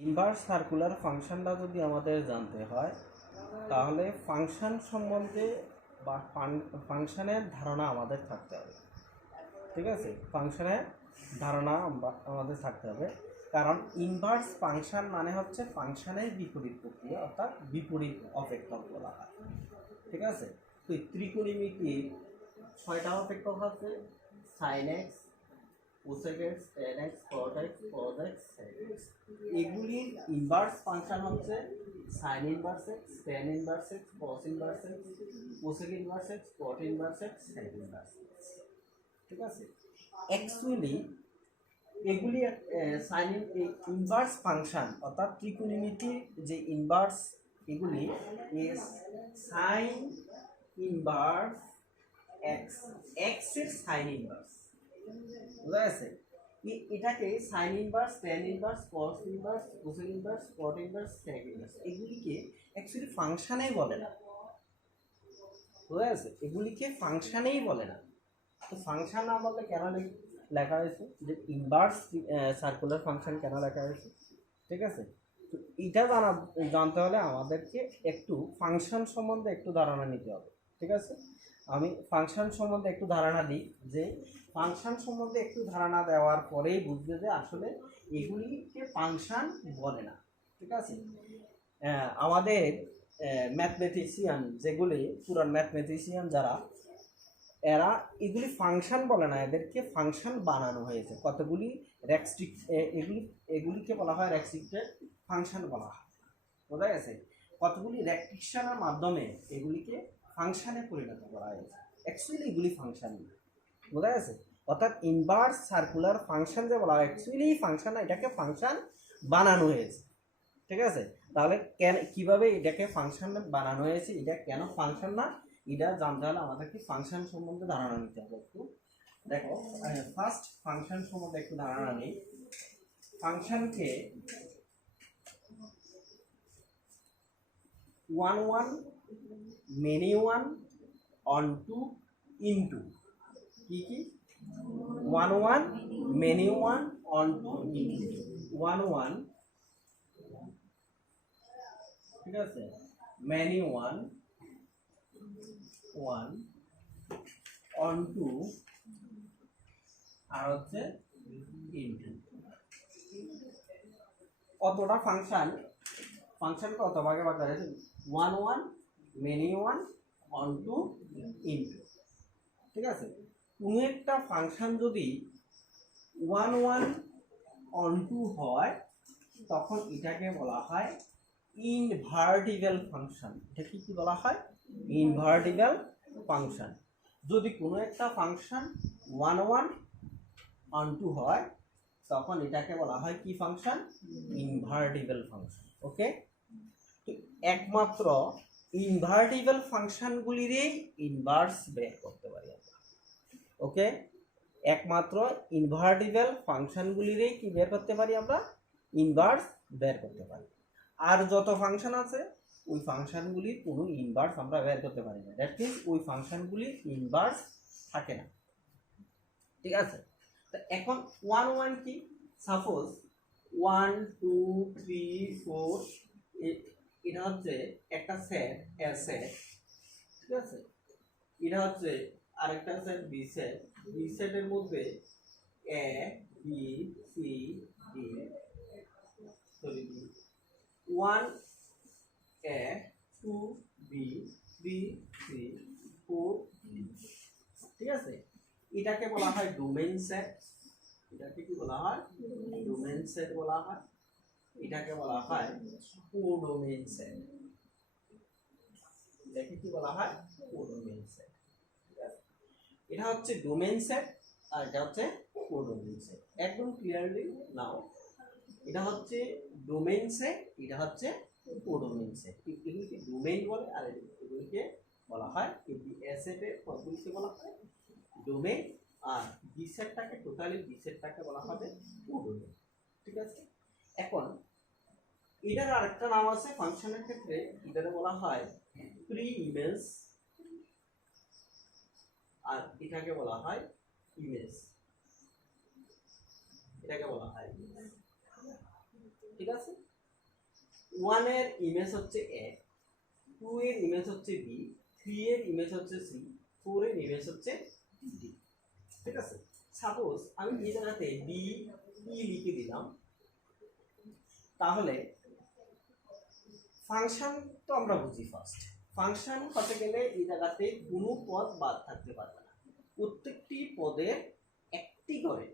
Inverse circular ফাংশনটা যদি আমাদের জানতে হয় তাহলে ফাংশন সম্বন্ধে বা ফাংশনের ধারণা আমাদের থাকতে হবে। ঠিক আছে, ফাংশনের ধারণা আমাদের থাকতে হবে, কারণ ইনভার্স ফাংশন মানে হচ্ছে ফাংশনের বিপরীত প্রক্রিয়া, অর্থাৎ বিপরীত অপেক্ষক বলা হয়। ঠিক আছে, তো ত্রিকোণমিতির 6টা অপেক্ষক আছে: sine x, cosec X, tan X, cot X, cos X, sec X. এগুলির ইনভার্স ফাংশন হচ্ছে sine inverse X, tan inverse X, cos inverse x, cosec inverse X, cot inverse X, sec inverse X. ঠিক আছে, actually এগুলি sine inverse function অর্থাৎ ত্রিকোণমিতির যে inverse, এগুলি sine inverse X, X এর sine inverse. বুঝা গেছে? এটাকে sine inverse, tan inverse, cos inverse, cosec inverse, cot inverse, sec inverse, এগুলিকে অ্যাকচুয়ালি ফাংশনেই বলে না। বুঝা গেছে? এগুলিকে ফাংশনেই বলে না। তো ফাংশন না বললে কেন লেখা হয়েছে যে ইনভার্স সার্কুলার ফাংশন কেন লেখা হয়েছে? ঠিক আছে, তো এটা জানতে হলে আমাদেরকে একটু ফাংশন সম্বন্ধে একটু ধারণা নিতে হবে। ঠিক আছে, আমি ফাংশন সম্বন্ধে একটু ধারণা দিই, যে ফাংশন সম্বন্ধে একটু ধারণা দেওয়ার পরেই বুঝবে যে আসলে এগুলিকে ফাংশন বলে না। ঠিক আছে, আমাদের ম্যাথমেটিশিয়ান যেগুলি পুরান ম্যাথমেটিশিয়ান যারা, এরা এগুলি ফাংশন বলে না, এদেরকে ফাংশন বানানো হয়েছে। কতগুলি এগুলিকে বলা হয় রেস্ট্রিক্টেড ফাংশন বলা হয়। বোঝা গেছে? কতগুলি রেস্ট্রিকশনের মাধ্যমে এগুলিকে ফাংশনে পরিণত করা হয়েছে। অ্যাকচুয়ালি এগুলি ফাংশন না। বোঝা গেছে? অর্থাৎ ইনভার্স সার্কুলার ফাংশন যে বলা হয়, অ্যাকচুয়ালি ফাংশন না, এটাকে ফাংশন বানানো হয়েছে। ঠিক আছে, তাহলে কিভাবে এটাকে ফাংশন বানানো হয়েছে, এটা কেন ফাংশন না, এটা জানতে হলে আমাদেরকে ফাংশন সম্বন্ধে ধারণা নিতে হবে। একটু দেখো, ফার্স্ট ফাংশন সম্বন্ধে একটু ধারণা নেই। ফাংশনকে 1 1 মেনি 1 অন 2 ইনটু কি 1 1 মেনি 1 অন 2 ইনটু 1 1, ঠিক আছে, মেনি 1 1 অন 2 আর হচ্ছে ইনটু। কতটা ফাংশন কত ভাগে ভাগ করা হয়েছে? 1 1 মেনি 1 অন 2 ইনটু। ঠিক আছে, কোনো একটা ফাংশন যদি 1 1 অন 2 হয় তখন এটাকে বলা হয় ইনভার্টিবল ফাংশন। এটাকে কি বলা হয়? Invertible function. যদি কোনো একটা ফাংশন 1 1 অন 2 হয় তখন এটাকে বলা হয় কি ফাংশন? Invertible function. ওকে, তো একমাত্র ইনভার্টিবল ফাংশনগুলিরই ইনভার্স বের করতে পারি আমরা। ওকে, একমাত্র ইনভার্টিবল ফাংশনগুলিরই কি বের করতে পারি আমরা? ইনভার্স বের করতে পারি। আর যত ফাংশন আছে ওই ফাংশনগুলির কোনো ইনভার্স আমরা বের করতে পারি না। দ্যাট মিনস ওই ফাংশনগুলির ইনভার্স থাকে না। ঠিক আছে, তো এখন 1 1 কি? সাপোজ 1 2 3 4, এটা হচ্ছে একটা সেট, এ সেট। ঠিক আছে, এটা হচ্ছে আরেকটা সেট, বি সেট। বি সেটের মধ্যে A B C D, sorry 1 A 2 B 3 C 4 D. ঠিক আছে, এটাকে বলা হয় ডোমেইন সেট। এটাকে কি বলা হয়? ডোমেইন সেট বলা হয়। এটাকে বলা হয় কোডোমেইন সেট। এটাকে কি বলা হয়? Codomain set. এটা হচ্ছে ডোমেইন সেট আর এটা হচ্ছে কোডোমেইন সেট। একদম ক্লিয়ারলি নাও, এটা হচ্ছে ডোমেইন সেট, এটা হচ্ছে কোডোমেইন সেট। এগুলিকে ডোমেইন বলে আর এগুলিকে বলা হয় এ সেটের পদগুলিকে বলা হয় ডোমেইন, আর বি সেটটাকে টোটালি বি সেটটাকে বলা হবে কোডোমেইন। ঠিক আছে, এখন এটার আরেকটা নাম আছে ফাংশনের ক্ষেত্রে, এটাকে বলা হয় প্রি ইমেজ আর এটাকে বলা হয় ইমেজ। এটাকে বলা হয়, ঠিক আছে। 1 এর ইমেজ হচ্ছে a, 2 এর ইমেজ হচ্ছে b, 3 এর ইমেজ হচ্ছে c, 4 এর ইমেজ হচ্ছে d। ঠিক আছে, সাপোজ আমি এই জায়গাতে b e লিখে দিলাম, তাহলে ফাংশন তো আমরা বুঝি ফার্স্ট, ফাংশন হতে গেলে এই জায়গাতে কোনো পদ বাদ থাকতে পারবে না, প্রত্যেকটি পদের একটি করে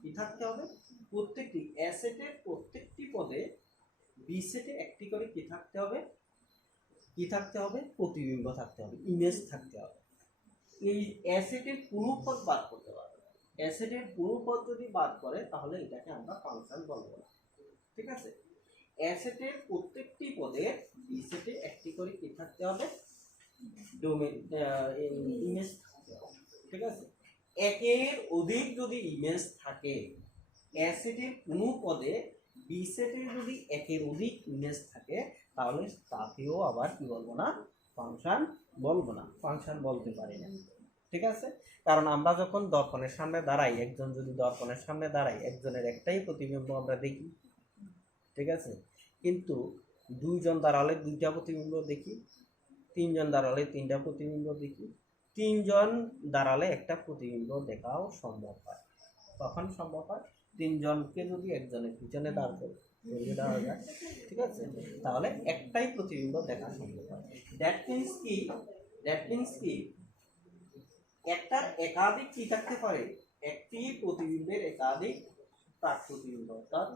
কি থাকতে হবে, প্রত্যেকটি এ সেটের প্রত্যেকটি পদে বি সেটে একটি করে কি থাকতে হবে, কি থাকতে হবে, প্রতিবিম্ব থাকতে হবে, ইমেজ থাকতে হবে। এই এ সেটের কোনো পদ বাদ করতে পারবে না, এ সেটের কোনো পদ যদি বাদ করে তাহলে এটাকে আমরা ফাংশন বলবো না। ঠিক আছে, এ সেটের প্রত্যেকটি পদে বি সেটে একটি করে কি থাকতে হবে, ডোমেন ইমেজ থাকতে হবে। ঠিক আছে, একের অধিক যদি ইমেজ থাকে, এ সেটের কোনো পদে বি সেটের যদি একের অধিক ইমেজ থাকে, তাহলে তাকেও আবার কি বলবো না, ফাংশন বলবো না, ফাংশন বলতে পারি না। ঠিক আছে, কারণ আমরা যখন দর্পণের সামনে দাঁড়াই, একজন যদি দর্পণের সামনে দাঁড়াই, একজনের একটাই প্রতিবিম্ব আমরা দেখি। ঠিক আছে, কিন্তু দুইজন দাঁড়ালে দুইটা প্রতিবিম্ব দেখি, তিনজন দাঁড়ালে তিনটা প্রতিবিম্ব দেখি, তিনজন দাঁড়ালে একটা প্রতিবিম্ব দেখাও সম্ভব হয়। কখন সম্ভব হয়, তিনজনকে যদি একজনের পিছনে দাঁড় যায়, ঠিক আছে, তাহলে একটাই প্রতিবিম্ব দেখা সম্ভব হয়। দ্যাট মিনস কি, দ্যাট মিনস কি, একটা একাধিক কি থাকতে পারে, একটি প্রতিবিম্বের একাধিক প্রাক প্রতিবিম্ব, অর্থাৎ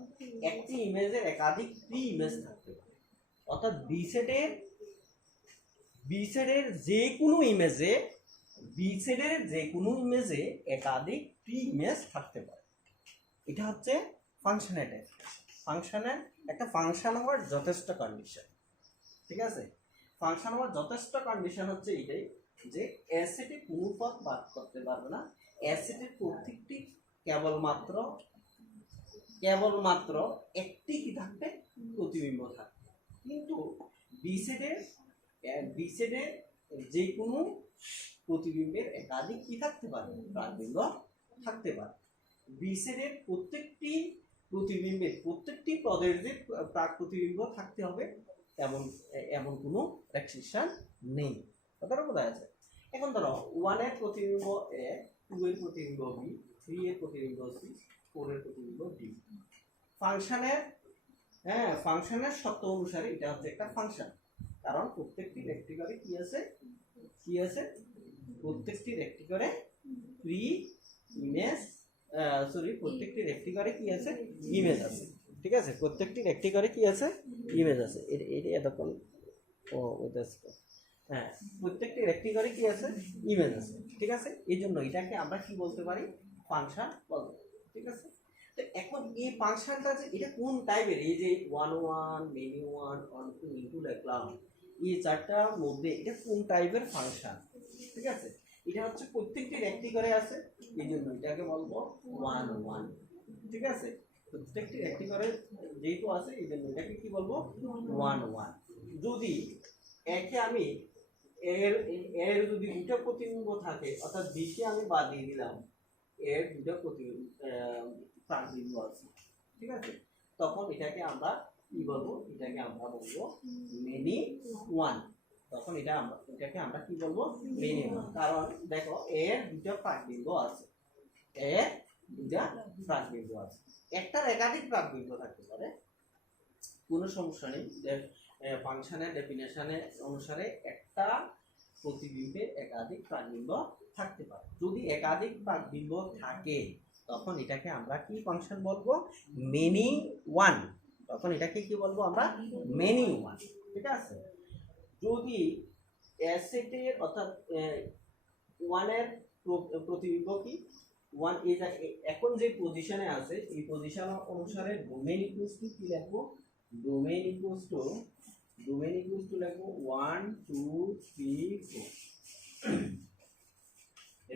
একটি ইমেজের একাধিক প্রি ইমেজ থাকতে পারে, অর্থাৎ বি সেটের যে কোনো ইমেজে, বি সেটের যে কোনো ইমেজে একাধিক প্রি ইমেজ থাকতে পারে। এটা হচ্ছে ফাংশনের ডেফিনেশন। ফাংশনের একটা ফাংশন হওয়ার যথেষ্ট কন্ডিশন। ঠিক আছে, ফাংশন হওয়ার যথেষ্ট কন্ডিশন হচ্ছে এটাই যে এ সেটে কোনো পদ বাদ করতে পারবে না, এ সেটের প্রত্যেকটি কেবলমাত্র একটি কি থাকবে, প্রতিবিম্ব থাকবে। কিন্তু বি সেটের যে কোনো প্রতিবিম্বের একাধিক কি থাকতে পারে, প্রাকবিম্ব থাকতে পারে। বি সেটের প্রত্যেকটি প্রতিবিম্বের প্রত্যেকটি পদের যে প্রাক প্রতিবিম্ব থাকতে হবে এমন কোনো রেস্ট্রিকশন নেই। কথাটা বোঝা আছে? এখন ধরো 1 এর প্রতিবিম্ব এ, 2 এর প্রতিবিম্ব বি, 3 এর প্রতিবিম্ব সি, 4 এর প্রতিবিম্ব ডি। ফাংশনের শর্ত অনুসারে এটা হচ্ছে একটা ফাংশন, কারণ প্রত্যেকটির একটি করে কি আছে, প্রত্যেকটির একটি করে প্রি ইমেজ, প্রত্যেকটির একটি করে কি আছে, ইমেজ আছে। ঠিক আছে, প্রত্যেকটির একটি করে কি আছে, ইমেজ আছে। এতক্ষণ প্রত্যেকটির একটি করে কি আছে, ইমেজ আছে। ঠিক আছে, এই জন্য এটাকে আমরা কি বলতে পারি, ফাংশন বলতে পারি। ঠিক আছে, তো এখন এই ফাংশনটা যে এটা কোন টাইপের, এই যে 1 1 মেনি 1 1 2 ইনটু লিখলাম, এই চারটার মধ্যে এটা কোন টাইপের ফাংশন। ঠিক আছে, এটা হচ্ছে প্রত্যেকটির একটি করে আছে, এই জন্য এটাকে বলবো 1 1। ঠিক আছে, প্রত্যেকটির একটি করে যেহেতু আছে, এই জন্য এটাকে কি বলবো, 1 1। যদি একে আমি এর যদি দুটো প্রতিবিম্ব থাকে, অর্থাৎ বিকে আমি বাদ দিয়ে দিলাম, এর দুটো প্রাকবিম্ব আছে। ঠিক আছে, তখন এটাকে আমরা কি বলবো, এটাকে আমরা বলবো মেনি 1। তখন এটাকে আমরা কি বলবো, মেনি 1। কারণ দেখো এর দুটো প্রাকবিম্ব আছে, এর দুটো প্রাকবিম্ব আছে, একটার একাধিক প্রাকবিম্ব থাকতে পারে, কোনো সমস্যা নেই। ফাংশনের ডেফিনেশনের অনুসারে একটা প্রতিবিম্বের একাধিক প্রাকবিম্ব থাকতে পারে। যদি একাধিক প্রাকবিম্ব থাকে, তখন এটাকে আমরা কি ফাংশন বলবো, মেনি 1। তখন এটাকে কি বলবো আমরা, মেনি 1। ঠিক আছে, যদি এ সেটের অর্থাৎ 1 এর প্রতিবিম্ব কি 1, এখন যে পজিশনে আছে এই পজিশন অনুসারে ডোমেইন ইকুয়ালস টু কি লিখবো, ডোমেইন ইকুয়ালস টু লিখবো 1 2 3 4।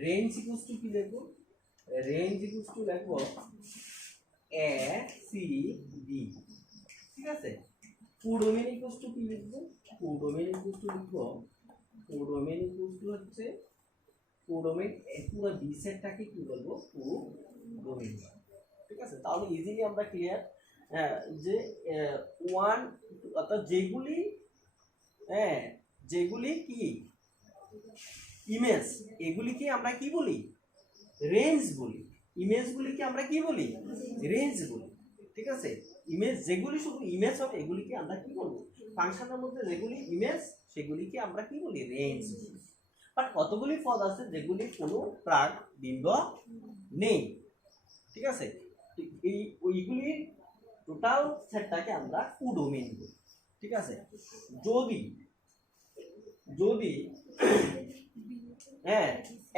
রেঞ্জ ইকুয়ালস টু কি লিখবো, রেঞ্জ ইকুয়ালস টু লিখবো এ সি ডি। ঠিক আছে, কোডোমেইন ইকুয়ালস টু কি লিখবো, কোডোমেইন ইকুয়ালস টু লিখবো, কোডোমেইন ইকুয়ালস টু হচ্ছে কোডোমেইন পুরো বি সেটটাকে কি বলবো, কোডোমেইন। ঠিক আছে, তাহলে ইজিলি আমরা ক্লিয়ার যে ওয়ান, অর্থাৎ যেগুলি যেগুলি কি ইমেজ, এগুলিকে আমরা কি বলি, রেঞ্জ বলি। ইমেজগুলিকে আমরা কি বলি, রেঞ্জ বলি। ঠিক আছে, ইমেজ যেগুলি শুধু ইমেজ হবে এগুলিকে আমরা কি বলবো, ফাংশনের মধ্যে যেগুলি ইমেজ সেগুলিকে আমরা কি বলি, রেঞ্জ বলি। বাট কতগুলি পদ আছে যেগুলি কোনো প্রাক বিম্ব নেই। ঠিক আছে, এই ওইগুলি টোটাল সেটটাকে আমরা কুডোমেইন বলি। ঠিক আছে, যদি যদি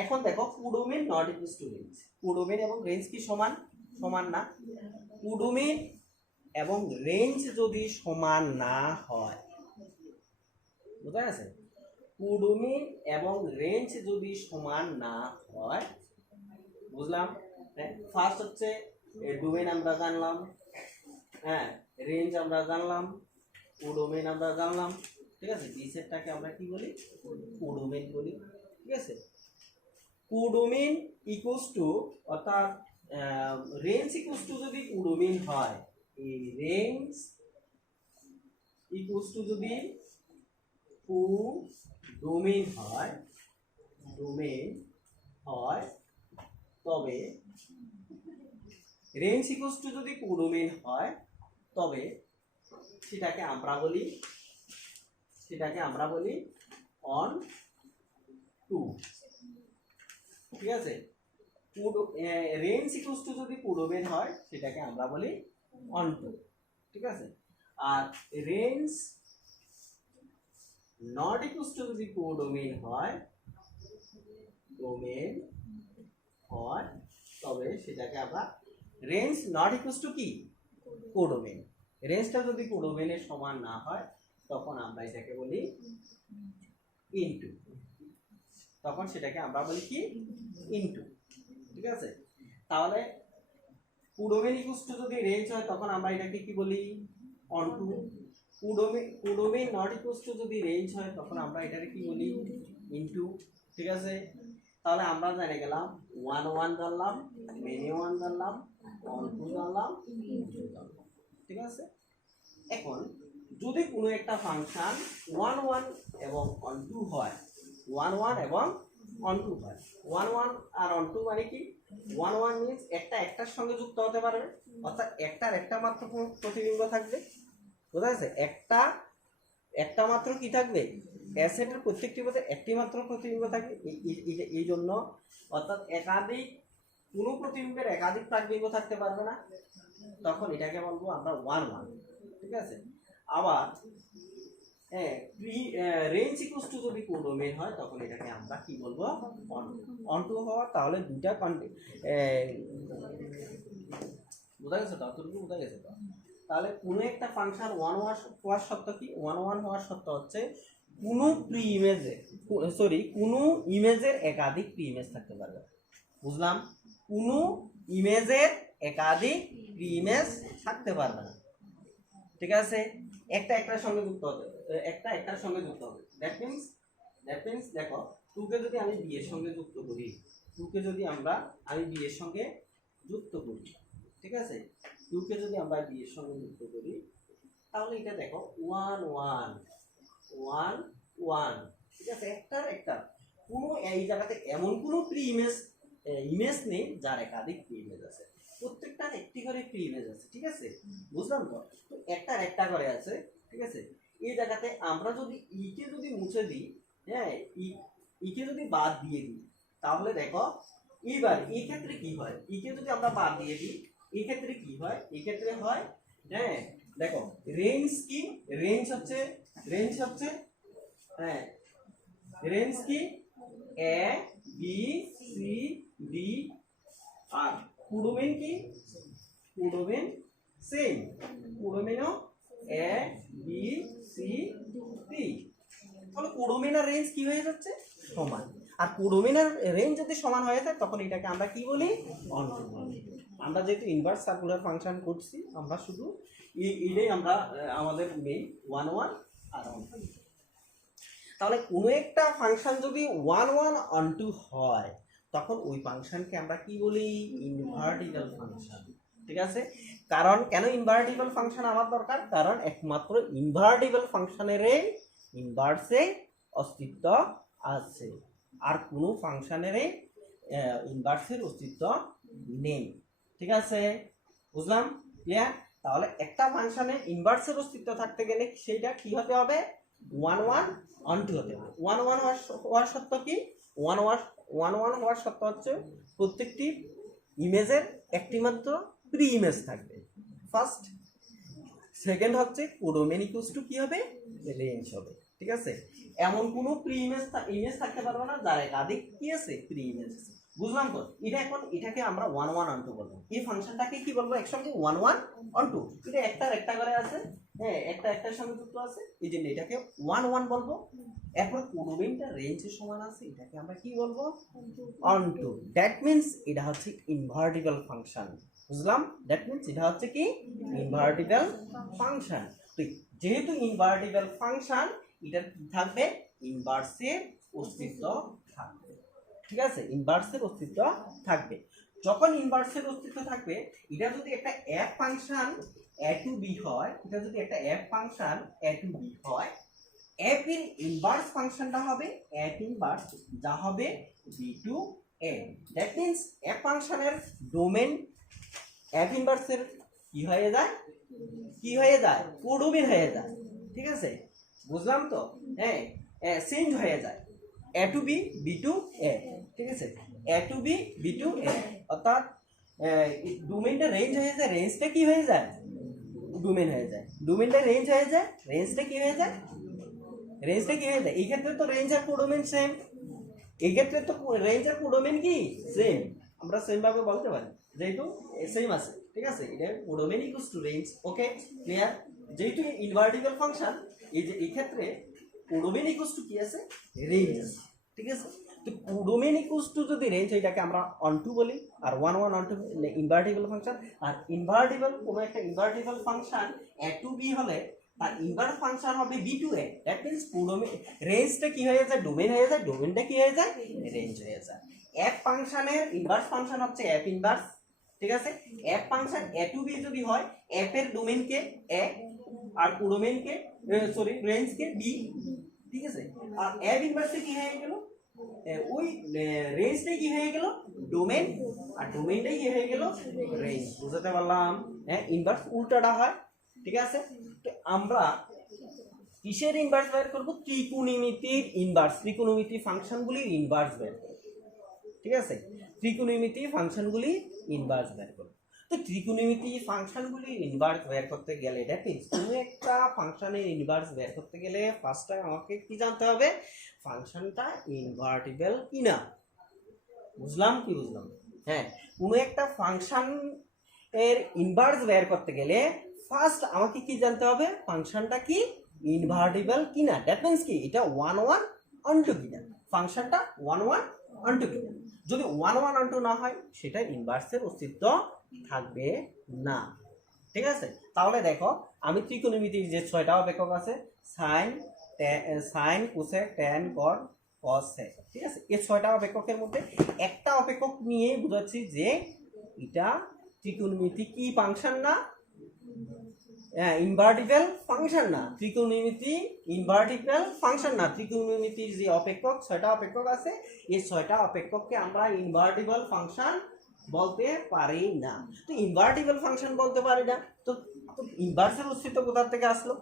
এখন দেখো কুডোমেইন নট ইকুয়ালস টু রেঞ্জ। কুডোমেইন এবং রেঞ্জ কি সমান? সমান না। কুডোমেইন এবং রেঞ্জ যদি সমান না হয়, বুঝা গেছে? কুডোমেইন এবং রেঞ্জ যদি সমান না হয়, বুঝলাম? ফার্স্ট হচ্ছে ডোমেইন আমরা জানলাম, রেঞ্জ আমরা জানলাম, কুডোমেইন আমরা জানলাম। ঠিক আছে, বি সেটটাকে আমরা কি বলি, কুডোমেইন বলি। ঠিক আছে, কুডোমেইন ইকুয়ালস টু, অর্থাৎ রেঞ্জ ইকুয়ালস টু যদি কুডোমেইন হয়, এই রেঞ্জ ইকুয়ালস টু যদি কুডোমেইন হয়, ডোমেইন হয়, তবে রেঞ্জ ইকুয়ালস টু যদি কুডোমেইন হয় তবে সেটাকে আমরা বলি অন টু। ঠিক আছে, রেঞ্জ ইকুয়ালস টু যদি কুডোমেইন হয় সেটাকে আমরা বলি অন টু। ঠিক আছে, আর রেঞ্জ নট ইকুয়ালস টু যদি কোডোমেইন হয়, ডোমেইন হয়, তবে সেটাকে আমরা রেঞ্জ নট ইকুয়ালস টু কি, কোডোমেইন। রেঞ্জটা যদি কোডোমেইনের সমান না হয় তখন আমরা এটাকে বলি ইনটু, তখন সেটাকে আমরা বলি কি, ইনটু। ঠিক আছে, তাহলে কোডোমেইন ইকুয়ালস টু যদি রেঞ্জ হয় তখন আমরা এটাকে কি বলি, অনটু। কুডোমেইন নট ইকুয়ালস টু যদি রেঞ্জ হয় তখন আমরা এটাকে কি বলি, ইনটু। ঠিক আছে, তাহলে আমরা জেনে গেলাম 1 1 জানলাম, মেনি 1 জানলাম, অন টু জানলাম, ইনটু জানলাম। ঠিক আছে, এখন যদি কোনো একটা ফাংশন 1 1 এবং অন টু হয়, 1 1 এবং অন টু হয়, 1 1 আর অন টু মানে কি, 1 1 মিন্স একটার সঙ্গে যুক্ত হতে পারবে, অর্থাৎ একটা মাত্র প্রতিবিম্ব থাকবে। বুঝা গেছে, একটা মাত্র কি থাকবে, অ্যাসেটের প্রত্যেকটি পদে একটি মাত্র প্রতিবিম্ব থাকবে। এই জন্য অর্থাৎ কোনো প্রতিবিম্বের একাধিক প্রাকবিম্ব থাকতে পারবে না, তখন এটাকে বলবো আমরা 1 1। ঠিক আছে, আবার রেঞ্জ ইকুয়ালস টু যদি কোডোমেইন হয় তখন এটাকে আমরা কি বলবো, অন টু হওয়ার। তাহলে দুইটা বোঝা গেছে তো, অতটুকু বোঝা গেছে তো। তাহলে কোনো একটা ফাংশন 1 1 হওয়ার শর্ত কি, 1 1 হওয়ার শর্ত হচ্ছে কোনো কোনো ইমেজের একাধিক প্রি ইমেজ থাকতে পারবে। বুঝলাম, কোনো ইমেজের একাধিক প্রি ইমেজ থাকতে পারবে না। ঠিক আছে, একটার সঙ্গে যুক্ত হবে, একটার সঙ্গে যুক্ত হবে। দ্যাট মিন্স দেখো, 2 কে যদি আমি বি এর সঙ্গে যুক্ত করি, 2 কে যদি আমি বি এর সঙ্গে যুক্ত করি, ঠিক আছে, 2 কে যদি আমরা বি এর সঙ্গে যুক্ত করি, তাহলে এটা দেখো 1 1 1 1। ঠিক আছে, একটা কোনো এই জায়গাতে এমন কোনো প্রি ইমেজ নেই যার একাধিক প্রি ইমেজ আছে, প্রত্যেকটার একটি করে প্রি ইমেজ আছে। ঠিক আছে, বুঝলাম তো, একটা করে আছে। ঠিক আছে, এই জায়গাতে আমরা যদি ই কে যদি মুছে দিই, ই কে যদি বাদ দিয়ে দিই, তাহলে দেখো এইবার এই ক্ষেত্রে কি হয়, ই কে যদি আমরা বাদ দিয়ে দিই, এই ক্ষেত্রে কি হয়, এই ক্ষেত্রে হয়, দেখো রেঞ্জ কি, রেঞ্জ হচ্ছে রেঞ্জ কি, A B C D, R codomain কি, codomain same, কোডোমেইনও A B C D. তাহলে কোডোমেইন আর রেঞ্জ কি হয়ে যাচ্ছে, সমান। আর কোডোমেইন আর রেঞ্জ যদি সমান হয়ে যায় তখন এটাকে আমরা কি বলি, অনটু বলি। আমরা যেহেতু ইনভার্স সার্কুলার ফাংশন করছি, আমরা শুধু এটাই আমরা আমাদের মেইন 1 1 আর অন টু। তাহলে কোনো একটা ফাংশন যদি 1 1 অন টু হয় তখন ওই ফাংশনকে আমরা কি বলি, ইনভার্টিক্যাল ফাংশন। ঠিক আছে, কারণ কেন ইনভার্টিবল ফাংশন আমার দরকার, কারণ একমাত্র ইনভার্টিবল ফাংশনেরই ইনভার্সে অস্তিত্ব আছে, আর কোনো ফাংশনেরই ইনভার্সের অস্তিত্ব নেই। ঠিক আছে, বুঝলাম, ক্লিয়ার? তাহলে একটা ফাংশনের ইনভার্সের অস্তিত্ব থাকতে গেলে সেইটা কি হতে হবে, 1 1 on 2 হতে হবে। 1 1 হওয়ার শর্ত কি, 1 1 হওয়ার শর্ত হচ্ছে প্রত্যেকটি ইমেজের একটি মাত্র প্রি ইমেজ থাকবে, ফার্স্ট। সেকেন্ড হচ্ছে কোডোমেন ইকুয়ালস টু কি হবে, রেঞ্জ হবে। ঠিক আছে, এমন কোনো প্রি ইমেজ থাকতে পারবে না যার একাধিক কি আছে, প্রি ইমেজ আছে। বুঝলাম তো? এটা এখন এটাকে আমরা 1 1 on 2 বলবো। এই ফাংশনটাকে কি বলবো, একসঙ্গে 1 1 on 2। এটা একটা করে আছে, হ্যাঁ, একটার সঙ্গে যুক্ত আছে, এই জন্য এটাকে 1 1 বলবো। এরপর কোডোমেনটা রেঞ্জের সমান আছে, এটাকে আমরা কি বলবো, on 2। দ্যাট মিন্স এটা হচ্ছে ইনভার্টিবল ফাংশন। বুঝলাম? দ্যাট মিন্স এটা হচ্ছে কি, ইনভার্টিবল ফাংশন। তো যেহেতু ইনভার্টিবল ফাংশন, এটা থাকবে, ইনভার্সের অস্তিত্ব থাকবে। ঠিক আছে, ইনভার্সের অস্তিত্ব থাকবে। যখন ইনভার্সের অস্তিত্ব থাকবে, এটা যদি একটা F function a to b হয়, এটা যদি একটা F function a to b হয়, f এর ইনভার্স ফাংশনটা হবে f ইনভার্স, যা হবে b to a। That means F ফাংশনের ডোমেন f ইনভার্সের কি হয়ে যায়, কোডোমেন হয়ে যায়। ঠিক আছে, বুঝলাম তো? হ্যাঁ, চেঞ্জ হয়ে যায় a to b, b to a। ঠিক আছে, a to b, b to a, অর্থাৎ ডোমেনটা রেঞ্জ হয়ে যায়, রেঞ্জটা কি হয়ে যায়, ডোমেন হয়ে যায়। ডোমেনটা রেঞ্জ হয়ে যায়, রেঞ্জটা কি হয়ে যায়, এই ক্ষেত্রে তো রেঞ্জ আর কোডোমেন সেম, এই ক্ষেত্রে তো রেঞ্জ আর কোডোমেন কি সেম, আমরা সেম ভাবে বলতে পারি, যেহেতু সেম আছে। ঠিক আছে, এটা কোডোমেন ইকুয়ালস টু রেঞ্জ। ওকে, ক্লিয়ার? যেহেতু ইনভার্টিবল ফাংশন, এই যে এই ক্ষেত্রে কোডোমেন ইকুয়ালস টু কি আছে, রেঞ্জ আছে। ঠিক আছে, তো কোডোমেন ইকুয়ালস টু যদি রেঞ্জ, এটাকে আমরা অন টু বলি, আর 1 1 on 2 ইনভার্টিবল ফাংশন। আর ইনভার্টিবল কোনো একটা invertible function a to b হলে তার ইনভার্স ফাংশন হবে b to a। That means codomain রেঞ্জটা কি হয়ে যায়, ডোমেন হয়ে যায়, ডোমেনটা কি হয়ে যায়, রেঞ্জ হয়ে যায়। f ফাংশনের ইনভার্স ফাংশন হচ্ছে f ইনভার্স। ঠিক আছে, f function a to b যদি হয়, f এর ডোমেনকে a আর কোডোমেনকে সরি রেঞ্জকে b। ঠিক আছে, আর f ইনভার্সে কি হয়ে গেল, ওই রেঞ্জটাই কি হয়ে গেল, ডোমেন, আর ডোমেনটাই কি হয়ে গেল, রেঞ্জ। বুঝতে পারলাম? হ্যাঁ, ইনভার্স উল্টাটা হয়। ঠিক আছে, তো আমরা কিসের ইনভার্স বের করব, ত্রিকোণমিতির ইনভার্স, ত্রিকোণমিতি ফাংশনগুলির ইনভার্স বের করব। ঠিক আছে, ত্রিকোণমিতি ফাংশনগুলি ইনভার্স বের করব। তো ত্রিকোণমিতি ফাংশনগুলির ইনভার্স বের করতে গেলে, দ্যাট মিন্স কোনো একটা ফাংশনের ইনভার্স বের করতে গেলে ফার্স্ট টাইম আমাকে কি জানতে হবে, ফাংশনটা ইনভার্টিবল কিনা। বুঝলাম কি বুঝলাম? হ্যাঁ, কোনো একটা ফাংশন এর ইনভার্স বের করতে গেলে ফার্স্ট আমাকে কি জানতে হবে, ফাংশনটা কি ইনভার্টিবল কিনা। দ্যাট মিন্স কি, এটা 1 1 on 2 কিনা, ফাংশনটা 1 1 on 2 কিনা। যদি 1 1 on 2 না হয়, সেটা ইনভার্সের অস্তিত্ব থাকবে না। ঠিক আছে, তাহলে দেখো, আমি ত্রিকোণমিতির যে 6টা অপেক্ষক আছে, সাইন, কোসেক, ট্যান, কট, কস, সেক। ঠিক আছে, এই 6টা অপেক্ষকের মধ্যে একটা অপেক্ষক নিয়ে বুঝাচ্ছি যে এটা ত্রিকোণমিতি কি ফাংশন না, ইনভার্টিবল ফাংশন না। ত্রিকোণমিতি ইনভার্টিবল ফাংশন না। ত্রিকোণমিতির যে অপেক্ষক 6টা অপেক্ষক আছে, এই 6টা অপেক্ষককে আমরা ইনভার্টিবল ফাংশন বলতে পারি না। তো ইনভার্টিবল ফাংশন বলতে পারি না, তো ইনভার্সের অস্তিত্ব কোথা থেকে আসলো,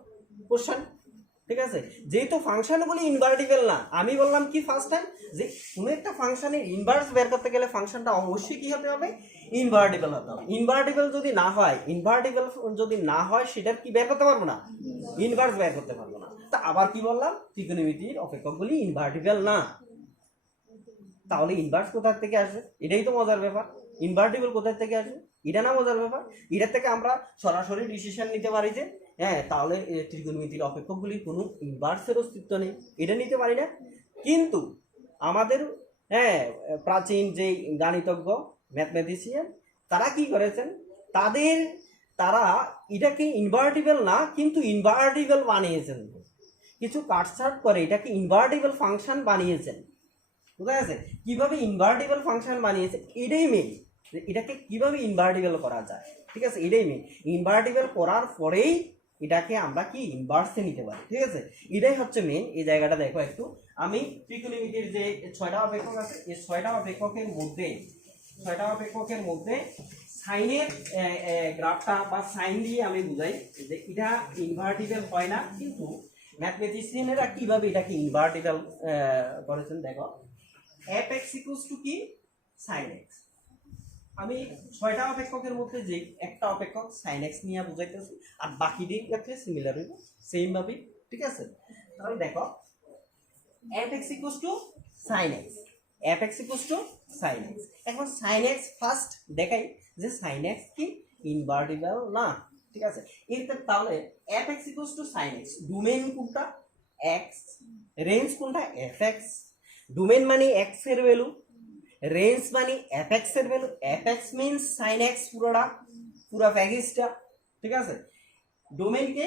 কোশ্চেন। ঠিক আছে, যেহেতু ফাংশনগুলি ইনভার্টিবল না, আমি বললাম কি ফার্স্ট টাইম, যে কোনো একটা ফাংশনের ইনভার্স বের করতে গেলে ফাংশনটা অবশ্যই কি হতে হবে, ইনভার্টিবল হতে হবে। ইনভার্টিবল যদি না হয়, সেটার কি বের করতে পারবো না, ইনভার্স বের করতে পারবো না। তা আবার কি বললাম, ত্রিকোণমিতির অপেক্ষকগুলি ইনভার্টিবল না। তাহলে ইনভার্স কোথা থেকে আসবে, এটাই তো মজার ব্যাপার। ইনভার্টিবল কোথা থেকে আসবে, এটা না মজার ব্যাপার। এটার থেকে আমরা সরাসরি ডিসিশন নিতে পারি যে হ্যাঁ, তাহলে ত্রিকোণমিতির অপেক্ষকগুলির কোনো ইনভার্সের অস্তিত্ব নেই, এটা নিতে পারি না। কিন্তু আমাদের প্রাচীন যে গাণিতজ্ঞ, ম্যাথমেটিশিয়ান, তারা কি করেছেন, তারা এটাকে ইনভার্টিবল না কিন্তু ইনভার্টিবল বানিয়েছেন, কিছু কাটছাট করে এটাকে ইনভার্টিবল ফাংশন বানিয়েছেন। বুঝা গেছে? কিভাবে ইনভার্টিবল ফাংশন বানিয়েছে, এটাই মেইন। যে এটাকে কিভাবে ইনভার্টিবল করা যায়, ঠিক আছে, এটাই মেন। ইনভার্টিবল করার পরেই এটাকে আমরা কি ইনভার্সে নিতে পারি, ঠিক আছে, এটাই হচ্ছে মেন। এই জায়গাটা দেখো একটু, আমি ত্রিকোণমিতির যে 6টা অপেক্ষক আছে, এই 6টা অপেক্ষকের মধ্যে সাইনের গ্রাফটা বা সাইন দিয়ে আমি বুঝাই যে এটা ইনভার্টিবল হয় না, কিন্তু ম্যাথমেটিশিয়ানেরা কিভাবে এটাকে ইনভার্টিবল করেছেন দেখো। fx = কি sin x। আমি 6টা অপেক্ষকের মধ্যে যে একটা অপেক্ষক sin x নিয়ে বুঝাইতেছি, আর বাকিদের ক্ষেত্রে সিমিলার হইব সেম ভাবে, ঠিক আছে। তাহলে দেখো fx = sin x, sin x। এখন sin x ফার্স্ট দেখাই যে sin x কি ইনভার্টিবল না, ঠিক আছে। এরপর তাহলে fx = sin x, ডোমেইন কোনটা x, রেঞ্জ কোনটা fx। ডোমেইন মানে x এর ভ্যালু, রেঞ্জ মানে fx এর value. fx means sin x পুরা প্যাকেজটা, ঠিক আছে। ডোমেইন কে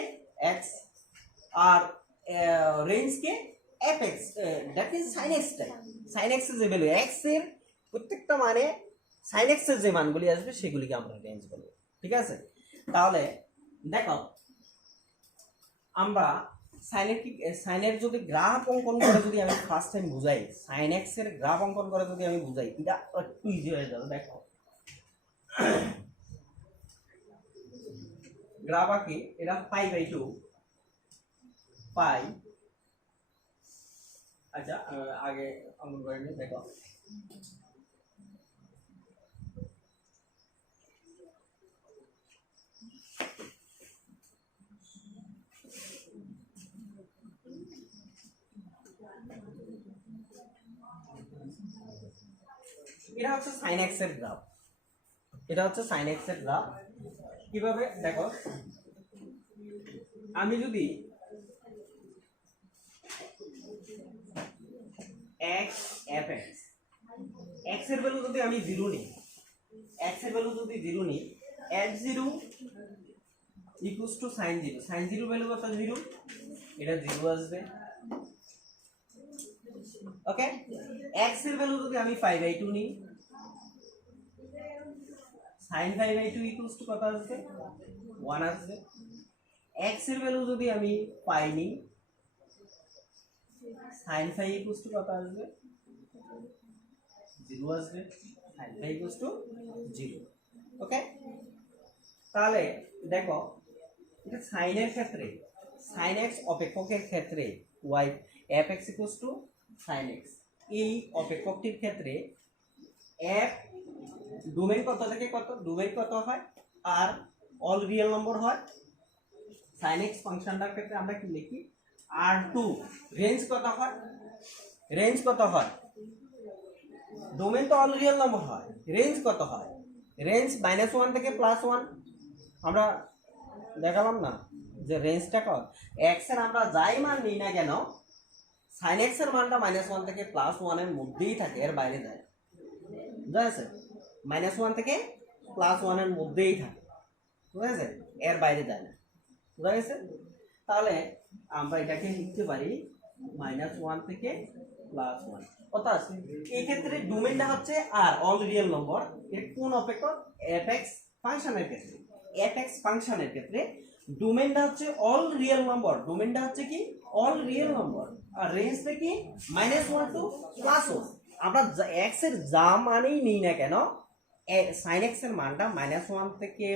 x আর রেঞ্জ কে fx, that is sin x টাই। sin x এর যে ভ্যালু, x এর প্রত্যেকটা মানে sin x এর যে মানগুলি আসবে সেগুলিকে আমরা রেঞ্জ বলবো, ঠিক আছে। তাহলে দেখো আমরা সাইনের যদি গ্রাফ অঙ্কন করে যদি আমি ফার্স্ট টাইম বুঝাই, sin x এর গ্রাফ অঙ্কন করে যদি আমি বুঝাই, এটা একটু ইজি হয়ে যাবে। দেখো গ্রাফ আঁকি, এটা π/2 পাই। আচ্ছা আগে অঙ্কন করে নিই। দেখো এটা হচ্ছে sin x এর গ্রাফ, কিভাবে দেখো, আমি যদি x fx, x এর ভ্যালু যদি আমি 0 নিই, x0 = sin 0 ভ্যালু কত 0, এটা 0 আসবে, ওকে। x এর ভ্যালু যদি আমি 5/2 নিই, sin 5/2 = কত আসবে 1 আসবে। x এর ভ্যালু যদি আমি পাই নিই, sin 5 = কত আসবে 0 আসবে, sin 5 = 0, ওকে। তাহলে দেখো এটা সাইনের ক্ষেত্রে, sin x অপেক্ষকের ক্ষেত্রে y fx = sin x, এই অপেক্ষকটির ক্ষেত্রে f ডোমেইন কত থেকে কত, ডোমেইন কত হয় আর অল রিয়েল নম্বর হয়। sin x ফাংশনটার ক্ষেত্রে আমরা কি লিখি r2। রেঞ্জ কত হয়, ডোমেইন তো অল রিয়েল নম্বর হয়, রেঞ্জ কত হয়, রেঞ্জ -1 থেকে +1। আমরা দেখালাম না যে রেঞ্জটা কত, x এর আমরা যাই মান নিই না কেন, sin x এর মানটা -1 থেকে +1 এর মধ্যেই থাকে, এর বাইরে যায়, বুঝা গেছে। -1 থেকে +1 এর মধ্যেই থাকে, বুঝা গেছে, এর বাইরে যায় না, বুঝা গেছে। তাহলে আমরা এটাকে লিখতে পারি -1 থেকে +1, অর্থাৎ এই ক্ষেত্রে ডোমেইনটা হচ্ছে আর অল রিয়েল নম্বর। এর কোন অপেক্ষক, fx ফাংশনের ক্ষেত্রে, ডোমেইনটা হচ্ছে অল রিয়েল নম্বর, আর রেঞ্জটা কি -1 টু +1। আমরা x এর যা মানেই নিই না কেন, sin x এর মানটা -1 থেকে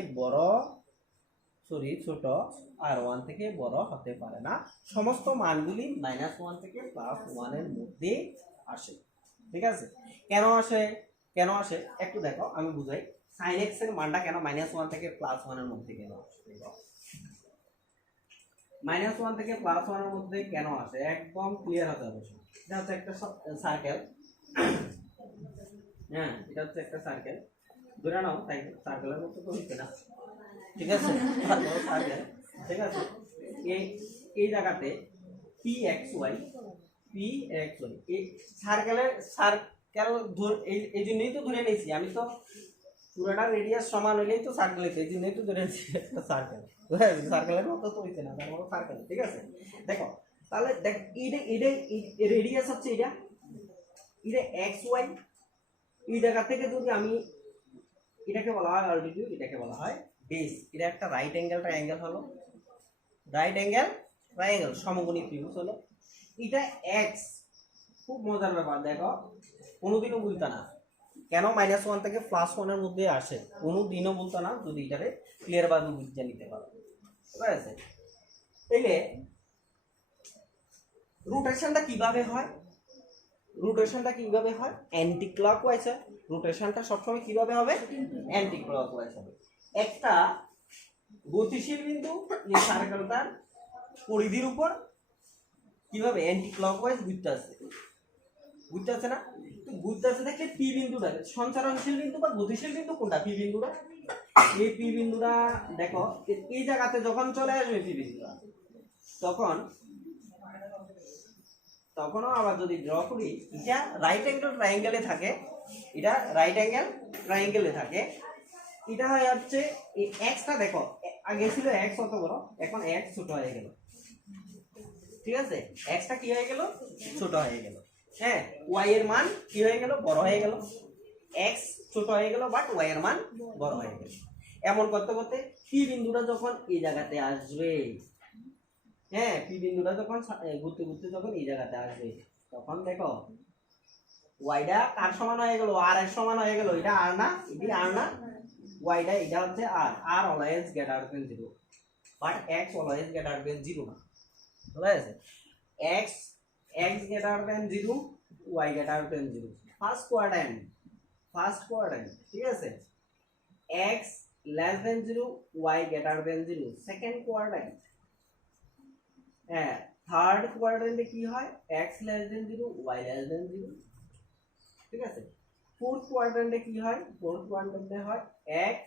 ছোট আর 1 থেকে বড় হতে পারে না, সমস্ত মানগুলি -1 থেকে +1 এর মধ্যে আসে, ঠিক আছে। কেন আসে একটু দেখো, আমি বুঝাই। sin x এর মানটা কেন -1 থেকে +1 এর মধ্যে কেন আসে, -1 থেকে +1 এর মধ্যে কেন আসে একদম ক্লিয়ার হতে হবে। এটা হচ্ছে একটা সার্কেল, হ্যাঁ এটা হচ্ছে একটা সার্কেল, ধরে নাও তাই সার্কেলের মতো তো হচ্ছে না, ঠিক আছে, সার্কেল, ঠিক আছে। এই জায়গাতে pxy এই সার্কেল এই জন্যই তো ধরে নিয়েছি আমি, তো পুরোটা রেডিয়াস সমান হইলেই তো সার্কেল, এই জন্যই তো ধরে নিয়েছি একটা সার্কেল, সার্কেলের মতো তো হইছে না, তার মতো সার্কেল, ঠিক আছে। দেখো তাহলে দেখ এটা রেডিয়াস হচ্ছে এটা xy, এই জায়গা থেকে যদি আমি এটাকে বলা হয় অল্টিটিউড, এটাকে বলা হয় বেস। এটা একটা রাইট অ্যাঙ্গেল ট্রায়াঙ্গেল হলো, রাইট অ্যাঙ্গেল ট্রায়াঙ্গেল সমকোণী ত্রিভুজ হলো। এটা এক্স, খুব মজার ব্যাপার, দেখো কোনোদিনও বলতে না কেন -1 থেকে +1 মধ্যে আসে, কোনোদিনও বলতো না, যদি এটারে ক্লিয়ার ভাবে বুঝে নিতে পারো। ঠিক আছে, তাইলে রোটেশনটা কিভাবে হয়? রোটেশনটা কিভাবে হয়? অ্যান্টি ক্লকওয়াইজ হয়। রোটেশনটা সবসময় কিভাবে হবে? অ্যান্টি ক্লকওয়াইজ হবে। একটা গতিশীল বিন্দু এই সার্কেলটার পরিধির উপর কিভাবে অ্যান্টি ক্লকওয়াইজ ঘুরতে আছে, বুঝতে আছে না? তো ঘুরতে আছে দেখলে পি বিন্দুটা সঞ্চারণশীল বিন্দু বা গতিশীল বিন্দু কোনটা? পি বিন্দুটা। এই পি বিন্দুটা দেখো এই জায়গাতে যখন চলে আসবে পি বিন্দুটা, তখনও আবার যদি ড্র করি, এটা রাইট অ্যাঙ্গেল ট্রায়াঙ্গেলে থাকে, এটা রাইট অ্যাঙ্গেল ট্রায়াঙ্গেলে থাকে, এটা হয়ে যাচ্ছে এই এক্সটা, দেখো আগে ছিল এক্স অত বড়, এখন এক্স ছোট হয়ে গেল। ঠিক আছে, এক্সটা কি হয়ে গেল? ছোট হয়ে গেল। হ্যাঁ, ওয়াই এর মান কি হয়ে গেল? বড় হয়ে গেল। এক্স ছোট হয়ে গেল বাট ওয়াই এর মান বড় হয়ে গেল। এমন করতে করতে পি বিন্দুটা যখন এই জায়গাতে আসবে, হ্যাঁ পি বিন্দুটা যখন ঘুরতে ঘুরতে যখন এই জায়গাতে আসবে, তখন দেখো ওয়াইটা কার সমান হয়ে গেল? আর এর সমান হয়ে গেল। এটা আর না, এটা আর না, ওয়াইটা এটা হচ্ছে R. R always greater than 0 but x always greater than 0 না। বুঝা গেছে? X greater than 0, y greater than 0, first quadrant. ঠিক আছে, x less than 0, y greater than 0, second quadrant. হ্যাঁ, থার্ড কোয়াড্র্যান্টে কি হয়? X less than 0, y less than 0। ঠিক আছে, ফোর্থ কোয়াড্র্যান্টে কি হয়? ফোর্থ কোয়াড্র্যান্টে হয় x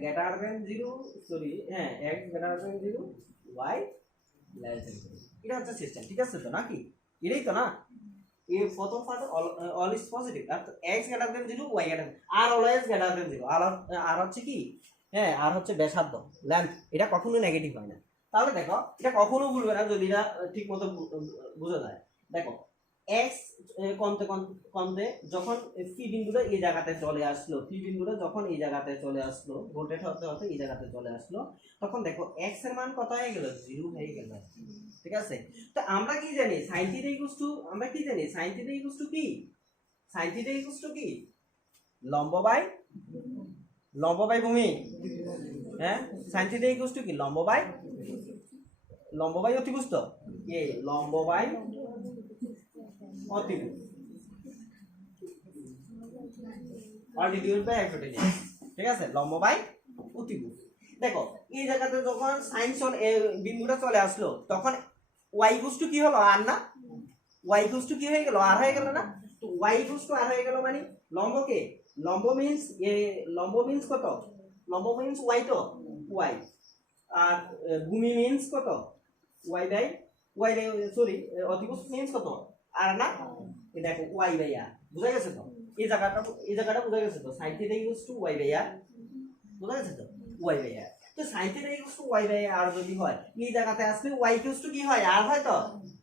greater than 0, sorry x greater than 0, y less than 0। এটা হচ্ছে সিস্টেম। ঠিক আছে তো নাকি? এটাই তো না? এই প্রথম পার্ট অল ইজ পজিটিভ, আর x greater than 0, y greater, আর অলওয়েজ গ্রেটার দেন 0। আর হচ্ছে কি? আর হচ্ছে ব্যাসার্ধ, লেন্থ, এটা কখনো নেগেটিভ হয় না। তাহলে দেখো এটা কখনো ভুলবে না যদি এটা ঠিক মতো বোঝা যায়। দেখো এক্স কমতে যখন পি বিন্দুটা এই জায়গাতে চলে আসলো, পি বিন্দুটা যখন এই জায়গাতে চলে আসলো, রোটেট হতে হতে এই জায়গাতে চলে আসলো, তখন দেখো এক্স এর মান কত হয়ে গেল? 0 হয়ে গেল। ঠিক আছে, তো আমরা কি জানি? sin θ আমরা কি জানি? sin θ কি? sin θ কি? লম্ব বাই ভূমি। হ্যাঁ, sin θ কি? লম্ব বাই অতিভুজ। এ লম্ব বাই অতিভুজ, অল্টিটিউড বাই হাইপোটেনিউস। ঠিক আছে, লম্ব বাই অতিভুজ। দেখো এই জায়গাতে যখন সাইন বিন্দুটা চলে আসলো, তখন ওয়াই ইকুয়াল টু কি হলো? আর না? ওয়াই ইকুয়াল টু কি হয়ে গেল? আর হয়ে গেল না? তো ওয়াই ইকুয়াল টু আর হয়ে গেল মানে লম্বকে, লম্ব মিন্স কত? লম্ব মিন্স ওয়াই, তো ওয়াই। আর ভূমি মিন্স কত? ওয়াই বাই সরি অতিভুজ মিন্স কত? আর না? এই দেখো ওয়াই বাই আর। বুঝা গেছে তো? এই জায়গাটা বুঝা গেছে তো? sin θ equal to y by r. বুঝা গেছে তো? Y by r. তো sin θ equal to y by r যদি হয়, এই জায়গাতে আসলে ওয়াই ইকুয়াল টু কি হয়? আর হয় তো?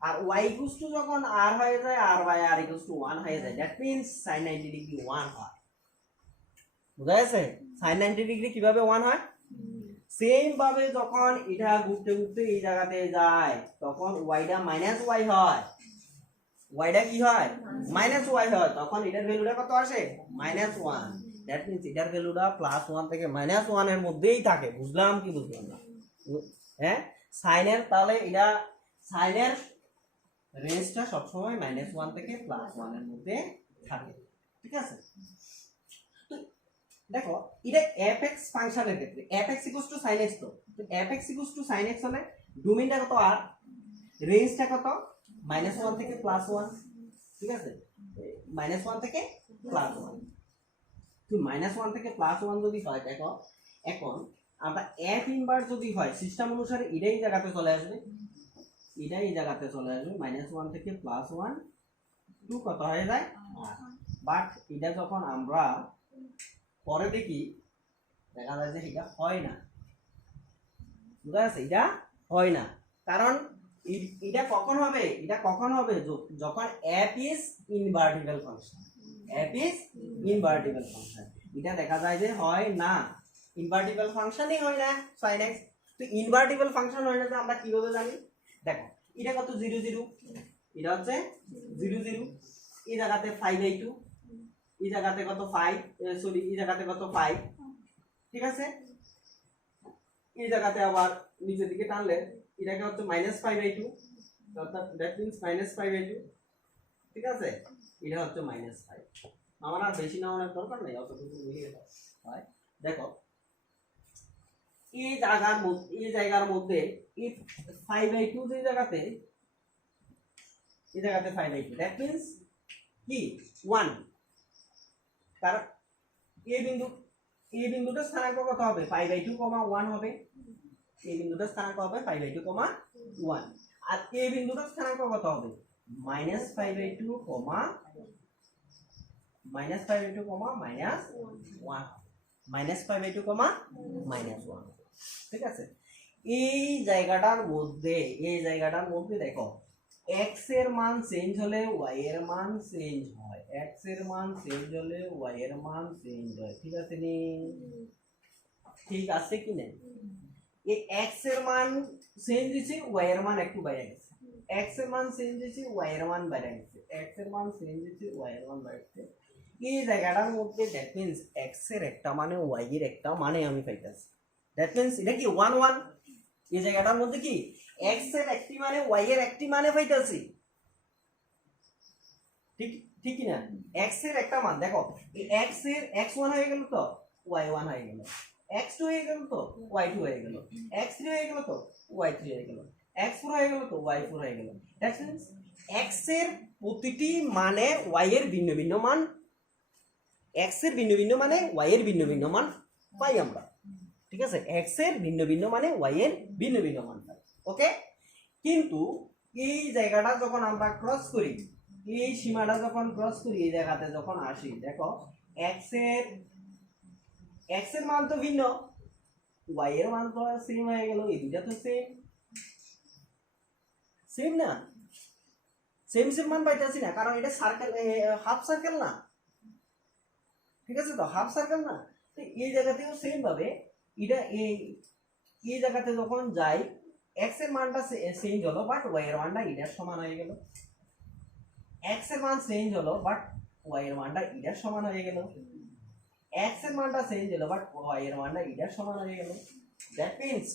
আর ওয়াই ইকুয়াল টু যখন আর হয়ে যায়, আর বাই আর ইকুয়াল টু 1 হয়ে যায়, দ্যাট মিন্স sin 90 ডিগ্রি 1 হয়। বুঝা গেছে? sin 90 ডিগ্রি কিভাবে 1 হয়? সেম ভাবে যখন এটা ঘুরতে ঘুরতে এই জায়গাতে যায়, তখন ওয়াইটা মাইনাস ওয়াই হয়। ওয়াইটা কি হয়? মাইনাস ওয়াই হয়। তখন এটার ভ্যালুটা কত আসে? -1। দ্যাট মিন্স এটার ভ্যালুটা +1 থেকে -1 এর মধ্যেই থাকে। বুঝলাম কি বুঝলাম না? হ্যাঁ, সাইনের তাহলে এটা সাইনের রেঞ্জটা সবসময় -1 থেকে +1 এর মধ্যে থাকে। ঠিক আছে, তো দেখো এটা fx ফাংশনের ক্ষেত্রে fx = sin x, তো fx = sin x হলে ডোমেইনটা কত? আর রেঞ্জটা কত? -1 থেকে +1। ঠিক আছে, -1 থেকে +1। তো -1 থেকে +1 যদি হয়, দেখো এখন আমরা f ইনভার্স যদি হয়, সিস্টেম অনুসারে এটাই জায়গাতে চলে আসবে, এটাই জায়গাতে চলে আসবে। -1 থেকে +1 টু কত হয়ে যায়? বাট এটা যখন আমরা পরে দেখি, দেখা যায় যে এটা হয় না। বুঝা গেছে? এটা হয় না, কারণ এটা কখন হবে? এটা কখন হবে? যখন f is invertible function। f is invertible function এটা দেখা যায় যে হয় না, ইনভার্টিবল ফাংশনই হয় না sin x। তো ইনভার্টিবল ফাংশন হয় না, তো আমরা কিভাবে জানি? দেখো এটা কত 0 0, এটা হচ্ছে 0 0, এই জায়গাতে 5/2, এই জায়গাতে কত 5, সরি এই জায়গাতে কত 5, ঠিক আছে। এই জায়গাতে আবার নিচের দিকে টানলে এটাকে হচ্ছে -5/2, অর্থাৎ দ্যাট মিন্স -5/2, ঠিক আছে। এটা হচ্ছে -5। আমার আর বেশি নেওয়ার দরকার নেই, অতটুকু মিলিয়ে হয়। দেখো এই জায়গার মধ্যে এই 5/2 যে জায়গাতে, এই জায়গাতে 5/2, দ্যাট মিন্স কি 1, কারণ এই বিন্দুটা স্থানাঙ্ক কত হবে? 5/2, 1 হবে। এই বিন্দুটা স্থানাঙ্ক হবে 5/2, 1। আর এই বিন্দুটা স্থানাঙ্ক কত হবে? -5/2, -5/2, -1, ঠিক আছে। এই জায়গাটার মধ্যে দেখো x এর মান চেঞ্জ হলে y এর মান চেঞ্জ হয়, x এর মান চেঞ্জ হলে y এর মান চেঞ্জ হয়, ঠিক আছে নি? ঠিক আছে কি না? এই x এর মান চেঞ্জ হয়েছে, y এর মান একটু বাইরে গেছে, x এর মান চেঞ্জ হয়েছে, y এর মান বাইরে গেছে, x এর মান চেঞ্জ হয়েছে, y এর মান বাইরে গেছে। এই জায়গাটার মধ্যে দ্যাট মিন্স x এর একটা মানে y এর একটা মানে আমি পাইতাছি, দ্যাট মিন্স এটা কি 1 1। এই জায়গাটার মধ্যে কি x এর একটি মানে y এর একটি মানে পাইতাছি, ঠিক ঠিক না? x এর একটা মান দেখো, এই x এর x1 হয়ে গেল তো y1 হয়ে গেল, x2 হয়ে গেল তো y2 হয়ে গেল, x3 হয়ে গেল তো y3 হয়ে গেল, x4 হয়ে গেল তো y4 হয়ে গেল। দ্যাট মিন্স x এর প্রতিটি মানে y এর ভিন্ন ভিন্ন মান, x এর ভিন্ন ভিন্ন মানে y এর ভিন্ন ভিন্ন মান পাই আমরা, ঠিক আছে। x এর ভিন্ন ভিন্ন মানে y এর ভিন্ন ভিন্ন মান পাই, ওকে। কিন্তু এই জায়গাটা যখন আমরা ক্রস করি, এই সীমাটা যখন ক্রস করি, এই জায়গাতে যখন আসি, দেখো x এর মান তো ভিন্ন, y এর মান তো সেম হয়ে গেল, এই দুইটা তো সেম না, সেম মান পাইতেছি না, কারণ এটা সার্কেল, হাফ সার্কেল না, ঠিক আছে তো, হাফ সার্কেল না। তো এই জায়গাতেও সেম ভাবে এটা এই জায়গাতে যখন যাই, x এর মানটা চেঞ্জ হলো, বাট y এর মানটা এটার সমান হয়ে গেল, x এর মান চেঞ্জ হলো, বাট y এর মানটা এটার সমান হয়ে গেল, x এর মানটা চেঞ্জ হলো, বাট y এর মানটা এটার সমান হয়ে গেল। দ্যাট মিন্স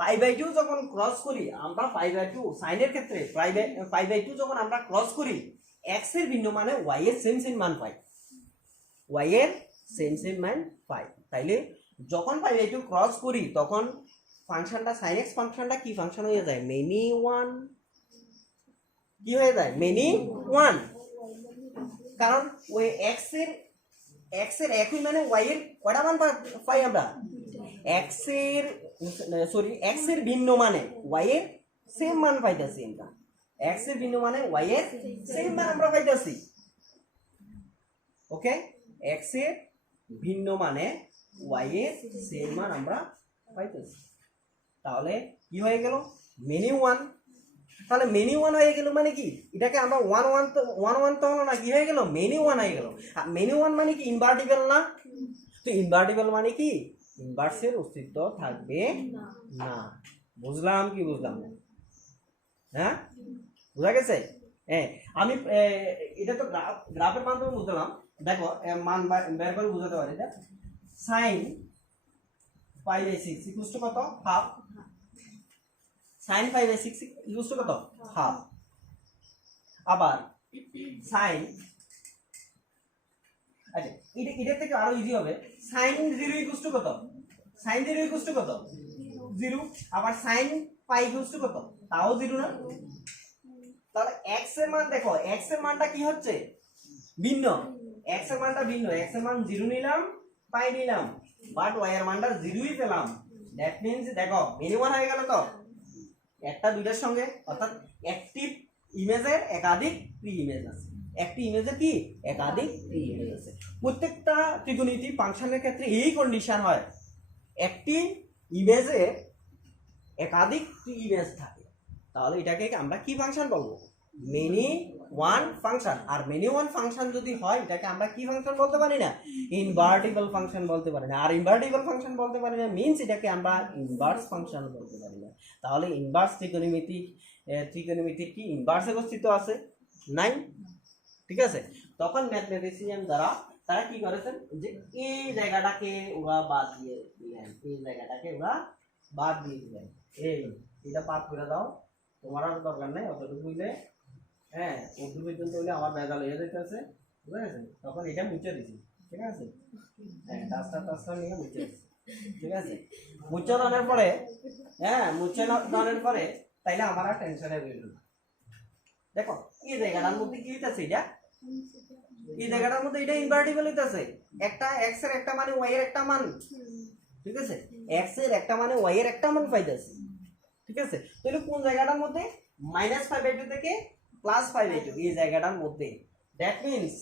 π/2 যখন ক্রস করি আমরা, π/2 সাইনের ক্ষেত্রে π/2 যখন আমরা ক্রস করি, x এর ভিন্ন মানে y এর সেম মান পাই, y এর সেম মান পাই। তাইলে যখন π/2 ক্রস করি তখন ফাংশনটা sin x ফাংশনটা কি ফাংশন হয়ে যায়? Many one. কি হয়ে যায়? Many one. কারণ ওই x এর একই মানে y এর কয়টা মান পাই আমরা? x এর ভিন্ন মানে y এর সেম মান পাইতাছি আমরা, x এর ভিন্ন মানে y এর সেম মান আমরা পাইতাছি, ওকে। x এর ভিন্ন মানে y এর সেম মান আমরা পাইতেছি। তাহলে কি হয়ে গেল? Many one. তাহলে মেনি ওয়ান হয়ে গেল মানে কি, এটাকে আমরা ওয়ান ওয়ান তো হলো না, কি হয়ে গেল? মেনি ওয়ান হয়ে গেল। আর মেনি ওয়ান মানে কি? ইনভার্টিবল না? তো ইনভার্টিবল মানে কি? ইনভার্সের অস্তিত্ব থাকবে না। বুঝলাম কি বুঝলাম না? হ্যাঁ, বুঝা গেছে? হ্যাঁ, আমি এটা তো গ্রাফের মাধ্যমে বুঝলাম। দেখো মান বের করে বুঝাতে পারি। সাইন π/6 ইকুয়াল টু কত? হাফ। সাইন π/6 ইকুয়াল টু কত? হাফ। আবার সাইন, আচ্ছা এটা থেকে আরো ইজি হবে। সাইন 0 ইকুয়াল টু কত? সাইন 0 ইকুয়াল টু কত? 0। আবার সাইন π ইকুয়াল টু কত? তাও 0 না? তাহলে x এর মান দেখো, x এর মানটা কি হচ্ছে? ভিন্ন। x এর মানটা ভিন্ন, x এর মান 0 নিলাম, π নিলাম, বাট y এর মানটা 0ই পেলাম। দ্যাট মিন্স দেখো মেনি ওয়ান হয়ে গেল তো, একটা দুইটার সঙ্গে, অর্থাৎ একটি ইমেজের একাধিক প্রি ইমেজ আছে। একটি ইমেজের কি একাধিক প্রি ইমেজ আছে। প্রত্যেকটা ত্রিকোণমিতিক ফাংশনের ক্ষেত্রে এই কন্ডিশন হয়, একটি ইমেজের একাধিক প্রি ইমেজ থাকে। তাহলে এটাকে আমরা কি ফাংশন বলবো? Many one function. Are many one function যদি হয় এটাকে আমরা কি ফাংশন বলতে পারি না, ইনভার্টিবল ফাংশন বলতে পারি না। আর ইনভার্টিবল ফাংশন বলতে পারি না মিন্স এটাকে আমরা ইনভার্স ফাংশন বলতে পারি না। তাহলে ইনভার্স ত্রিকোণমিতিক কি ইনভার্সের অস্তিত্ব আছে? নাই। ঠিক আছে, তখন ম্যাথমেটিশিয়ান দ্বারা তারা কি করেছেন যে এই জায়গাটাকে ওরা বাদ দিয়ে দিলেন, এই জায়গাটাকে ওরা বাদ দিয়ে দিলেন। এটা পাঠ করে দাও, তোমার আর দরকার নেই অতটুকু হইলে, হ্যাঁ উর্দু পর্যন্ত হইলে আমার বেজাল হয়ে যেতেছে, বুঝতে গেছে? তখন এটা মুছে দিছি, ঠিক আছে, হ্যাঁ টাস্টার নিয়ে মুছে দিছি, ঠিক আছে। মুছে দেওয়ার পরে, হ্যাঁ মুছে দেওয়ার পরে তাইলে আমার আর টেনশনে রইল না। দেখো এই জায়গাটার মধ্যে কি হইতাছে, এটা এই জায়গাটার মধ্যে এটা ইনভার্টিবল হইতাছে, একটা এক্স এর একটা মানে ওয়াই এর একটা মান, ঠিক আছে, এক্স এর একটা মানে ওয়াই এর একটা মান পাইতাছে, ঠিক আছে। তাহলে কোন জায়গাটার মধ্যে, -5/2 থেকে +5/2 এই জায়গাটার মধ্যে, দ্যাট মিন্স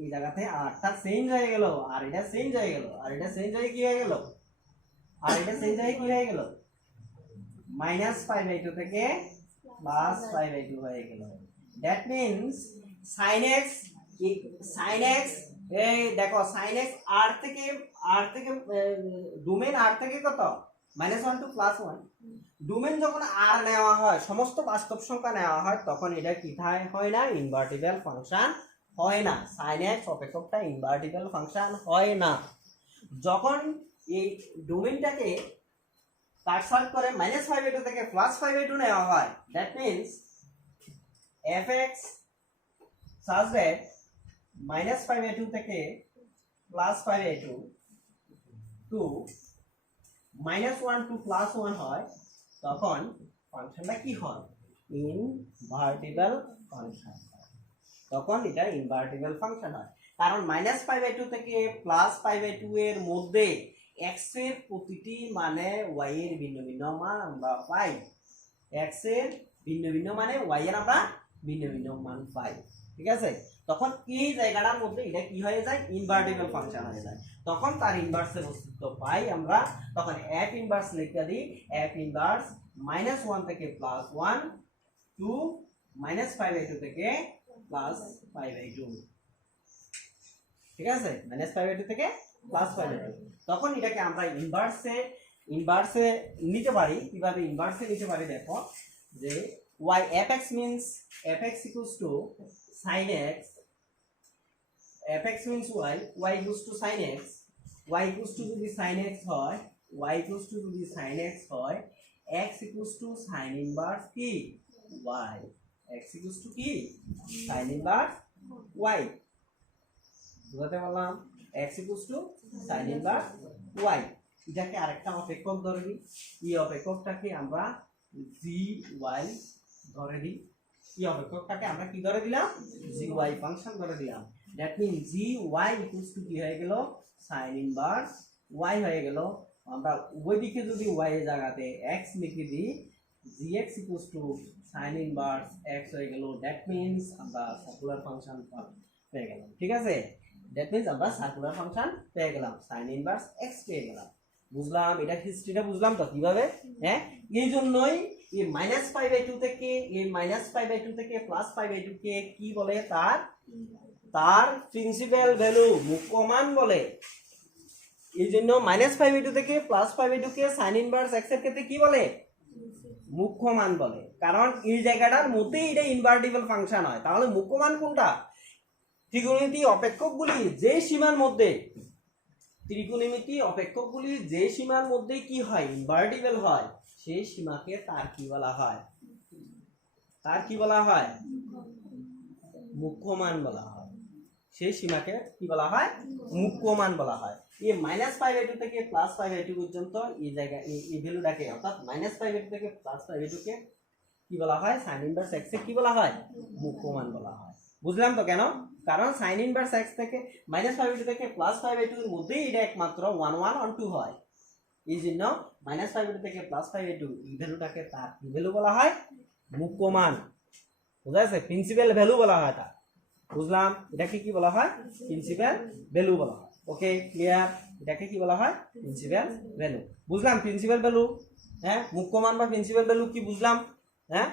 এই জায়গাতে আরটা চেঞ্জ হয়ে গেল, আর এটা চেঞ্জ হয়ে গেল, আর এটা চেঞ্জ হয়ে কি হয়ে গেল, আর এটা চেঞ্জ হয়ে কি হয়ে গেল, -5/2 থেকে +5/2 হয়ে গেল। দ্যাট মিন্স sin x এই দেখো sin x r থেকে ডোমেন r থেকে কত, -1 to +1। ডোমেন যখন r নেওয়া হয়, সমস্ত বাস্তব সংখ্যা নেওয়া হয়, তখন এটা কি হয় না, ইনভার্টিবল ফাংশন হয় না। sin x অপেক্ষকটা ইনভার্টিবল ফাংশন হয় না। যখন এই ডোমেনটাকে কাটসার্ট করে -5/2 থেকে +5/2 নেওয়া হয়, that means fx such that -5/2 থেকে +5/2 to -1 to +1 হয়, তখন ফাংশনটা কি হয়, ইনভার্টিবল ফাংশন হয়। তখন এটা ইনভার্টিবল ফাংশন হয়, কারণ -5/2 থেকে +5/2 এর মধ্যে x এর প্রতিটি মানে y এর ভিন্ন ভিন্ন মান আমরা পাই, x এর ভিন্ন ভিন্ন মানে y এর আমরা ভিন্ন ভিন্ন মান পাই, ঠিক আছে। তখন এই জায়গাটার মধ্যে এটা কি হয়ে যায়, ইনভার্টিবল ফাংশন হয়ে যায়। তখন তার ইনভার্সের অস্তিত্ব পাই আমরা, তখন f ইনভার্স লিখে দিই, f ইনভার্স -1 থেকে +1 টু -5/2 থেকে +5/2, ঠিক আছে, -5/2 থেকে +5/2। তখন এটাকে আমরা ইনভার্সে নিতে পারি। কিভাবে ইনভার্সে নিতে পারি, দেখো যে y fx means fx equals to sin x, fx means y equals to sin x, y equals to যদি sin x হয়, y equals to যদি sin x হয়, x equals to sin inverse কি y, x equals to কি sin inverse y, বুঝাতে পারলাম, x equals to sin inverse y। এটাকে আরেকটা অপেক্ষক ধরে দিই, এই অপেক্ষকটাকে আমরা gy ধরে দিই, এই অপেক্ষকটাকে আমরা কি ধরে দিলাম, gy ফাংশন ধরে দিলাম। That mean gy equals to কি হয়ে গেল, sin ইনভার্স y হয়ে গেল। আমরা উভয় দিকে যদি y এর জায়গাতে x লিখে দিই, gx equals to sin inverse x হয়ে গেল। দ্যাট মিন্স আমরা সার্কুলার ফাংশন পেয়ে গেলাম, ঠিক আছে। দ্যাট মিন্স আমরা সার্কুলার ফাংশন পেয়ে গেলাম, sin ইনভার্স x পেয়ে গেলাম। বুঝলাম, এটা হিস্ট্রিটা বুঝলাম তো কিভাবে, হ্যাঁ। এই জন্যই এই -5/2 থেকে +5/2 কে কি বলে, তার প্রিন্সিপাল ভ্যালু, মুখ্য মান বলে। এই জন্য -5/2 থেকে +5/2 কে sin ইনভার্স x এর ক্ষেত্রে কি বলে, মুখ্য মান বলে। কারণ এই জায়গাটার মধ্যেই এটা ইনভার্টিবল ফাংশন হয়। তাহলে মুখ্য মান কোনটা, ত্রিকোণমিতি অপেক্ষকগুলি যে সীমার মধ্যে, যে সীমার মধ্যে কি হয়, ইনভার্টিবল হয়, সেই সীমাকে তার কি বলা হয়, মুখ্য মান বলা হয়। সেই সীমাকে কি বলা হয়, মুখ্য মান বলা হয়। এই -5/2 থেকে +5/2 পর্যন্ত এই জায়গা এই ভ্যালুটাকে, অর্থাৎ -5/2 থেকে +5/2 কে কি বলা হয়, sin ইনভার্স x এর কি বলা হয়, মুখ্য মান বলা হয়। বুঝলাম তো কেন, কারণ sin ইনভার্স x থেকে -5/2 থেকে +5/2 এর মধ্যেই এটা একমাত্র 1 1 on 2 হয়। এই জন্য -5/2 থেকে +5/2 এই ভ্যালুটাকে তার কি ভ্যালু বলা হয়, মুখ্য মান, বুঝা যাচ্ছে, প্রিন্সিপাল ভ্যালু বলা হয় তা। বুঝলাম, এটাকে কি বলা হয়, প্রিন্সিপাল ভ্যালু বলা হয়। ওকে ক্লিয়ার, এটাকে কি বলা হয়, প্রিন্সিপাল ভ্যালু। বুঝলাম প্রিন্সিপাল ভ্যালু, হ্যাঁ, মুখ্য মান বা প্রিন্সিপাল ভ্যালু কি বুঝলাম, হ্যাঁ।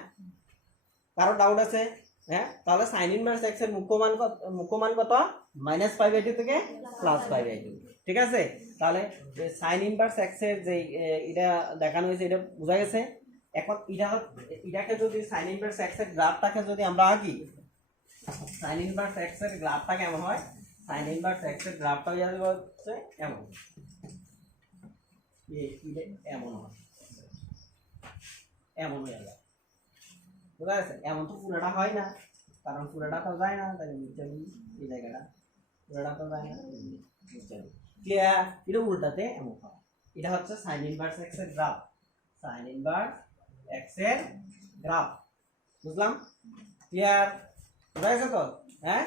কারো ডাউট আছে? হ্যাঁ, তাহলে সাইন ইনভার্স এক্স এর মুখ্য মান কত -π/2 থেকে +π/2। ঠিক আছে, তাহলে সাইন ইনভার্স এক্স এর যে এটা দেখানো হয়েছে এটা বোঝা গেছে। এখন এটাকে যদি সাইন ইনভার্স এক্স এর গ্রাফটাকে যদি আমরা আঁকি, সাইন ইনভার্স এক্স এর গ্রাফটা কেমন হয়, সাইন ইনভার্স এক্স এর গ্রাফটা হচ্ছে এমন, এমন হয়, এমন হয়ে যায়। বুঝা গেছে? এমন তো পুরোটা হয় না, কারণ পুরোটা তো যায় না, তাই নিচে এই জায়গাটা পুরোটা তো যায় না, ক্লিয়ার? এটা উল্টাতে এমন হয়। এটা হচ্ছে সাইন ইনভার্স এক্স এর গ্রাফ, সাইন ইনভার্স এক্স এর গ্রাফ। বুঝলাম? ক্লিয়ার? বুঝা গেছে তো? হ্যাঁ,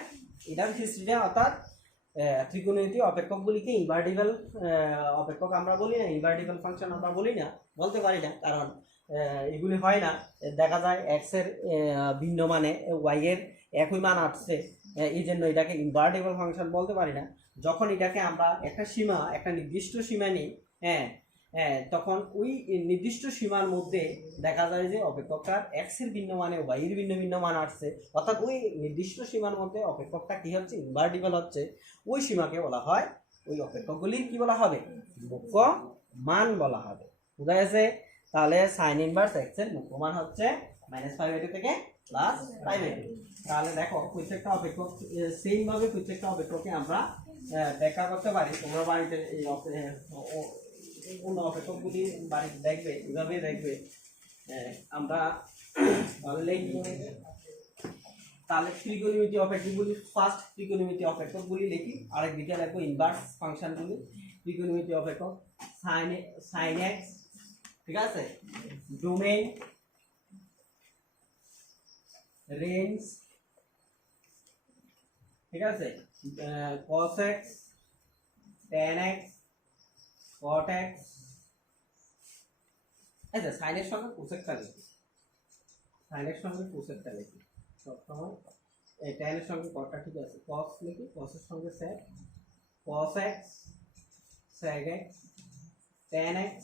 এটার হিস্ট্রিটা অর্থাৎ ত্রিকোণমিতি অপেক্ষকগুলিকে ইনভার্টিবল অপেক্ষক আমরা বলি না, ইনভার্টিবল ফাংশন আমরা বলি না, বলতে পারি না, কারণ এগুলি হয় না। দেখা যায় এক্স এর ভিন্ন মানে ওয়াই এর একই মান আসছে, এই জন্য এটাকে ইনভার্টিবল ফাংশন বলতে পারি না। যখন এটাকে আমরা একটা সীমা, একটা নির্দিষ্ট সীমা নিই, হ্যাঁ হ্যাঁ, তখন ওই নির্দিষ্ট সীমার মধ্যে দেখা যায় যে অপেক্ষকটার এক্স এর ভিন্ন মানে ওয়াই এর ভিন্ন ভিন্ন মান আসছে, অর্থাৎ ওই নির্দিষ্ট সীমার মধ্যে অপেক্ষকটা কি হচ্ছে, ইনভার্টিবল হচ্ছে। ওই সীমাকে বলা হয়, ওই অপেক্ষকগুলি কি বলা হবে, মুখ্য মান বলা হবে। বুঝা গেছে? তাহলে সাইন ইনভার্স এক্স এর মুখ্য মান হচ্ছে -π/2 থেকে +π/2। তাহলে দেখো প্রত্যেকটা অপেক্ষক সেম ভাবে প্রত্যেকটা অপেক্ষককে আমরা ব্যাখ্যা করতে পারি। তোমরা বাড়িতে এই অন্য অপেক্ষকগুলি বাড়িতে দেখবে, এভাবে দেখবে। আমরা তাহলে ত্রিকোণমিতি অপেক্ষকগুলি, ফার্স্ট ত্রিকোণমিতি অপেক্ষকগুলি লিখি, আরেক দিকে লিখবো ইনভার্স ফাংশনগুলি। ত্রিকোণমিতি অপেক্ষক সাইন এক্স, ঠিক আছে, ডোমেইন, রেঞ্জ, ঠিক আছে, cos x, tan x, cot x। আচ্ছা, সাইনের সঙ্গে কোসেকটা লিখি, সাইনের সঙ্গে কোসেকটা লিখি সবসময়। এই tan এর সঙ্গে cotটা ঠিক আছে, cos লিখি, cos এর সঙ্গে sec, cos x, sec x, tan x,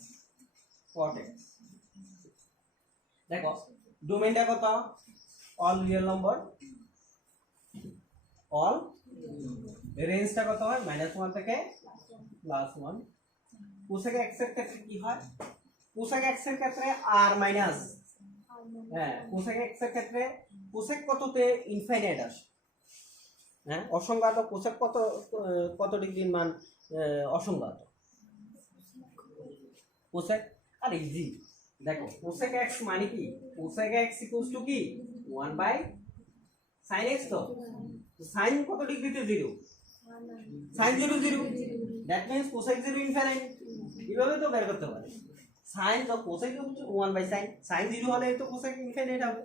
cot x। দেখো ডোমেইনটা কত, অল রিয়েল নম্বর, অল। রেঞ্জটা কত হয়, -1 থেকে +1। কোসেক এক্স এর ক্ষেত্রে কি হয়, কোসেক এক্স এর ক্ষেত্রে আর মাইনাস, হ্যাঁ কোসেক এক্স এর ক্ষেত্রে কোসেক কততে ইনফাইনাইট আসে, হ্যাঁ অসংজ্ঞাত। কোসেক কত ডিগ্রির মান অসংজ্ঞাত। কোসেক আর ইজি, দেখো কোসেক এক্স মানে কি, কোসেক এক্স ইকুয়ালস টু কি 1/sin x। তো সাইন কত ডিগ্রিতে 0, sine 0 0, that means cosec 0 infinite. এইভাবে তো বের করতে পারি। সাইন তো কোসেক 1/sin, সাইন 0 হলে তো কোসেক ইনফিনিট হবে।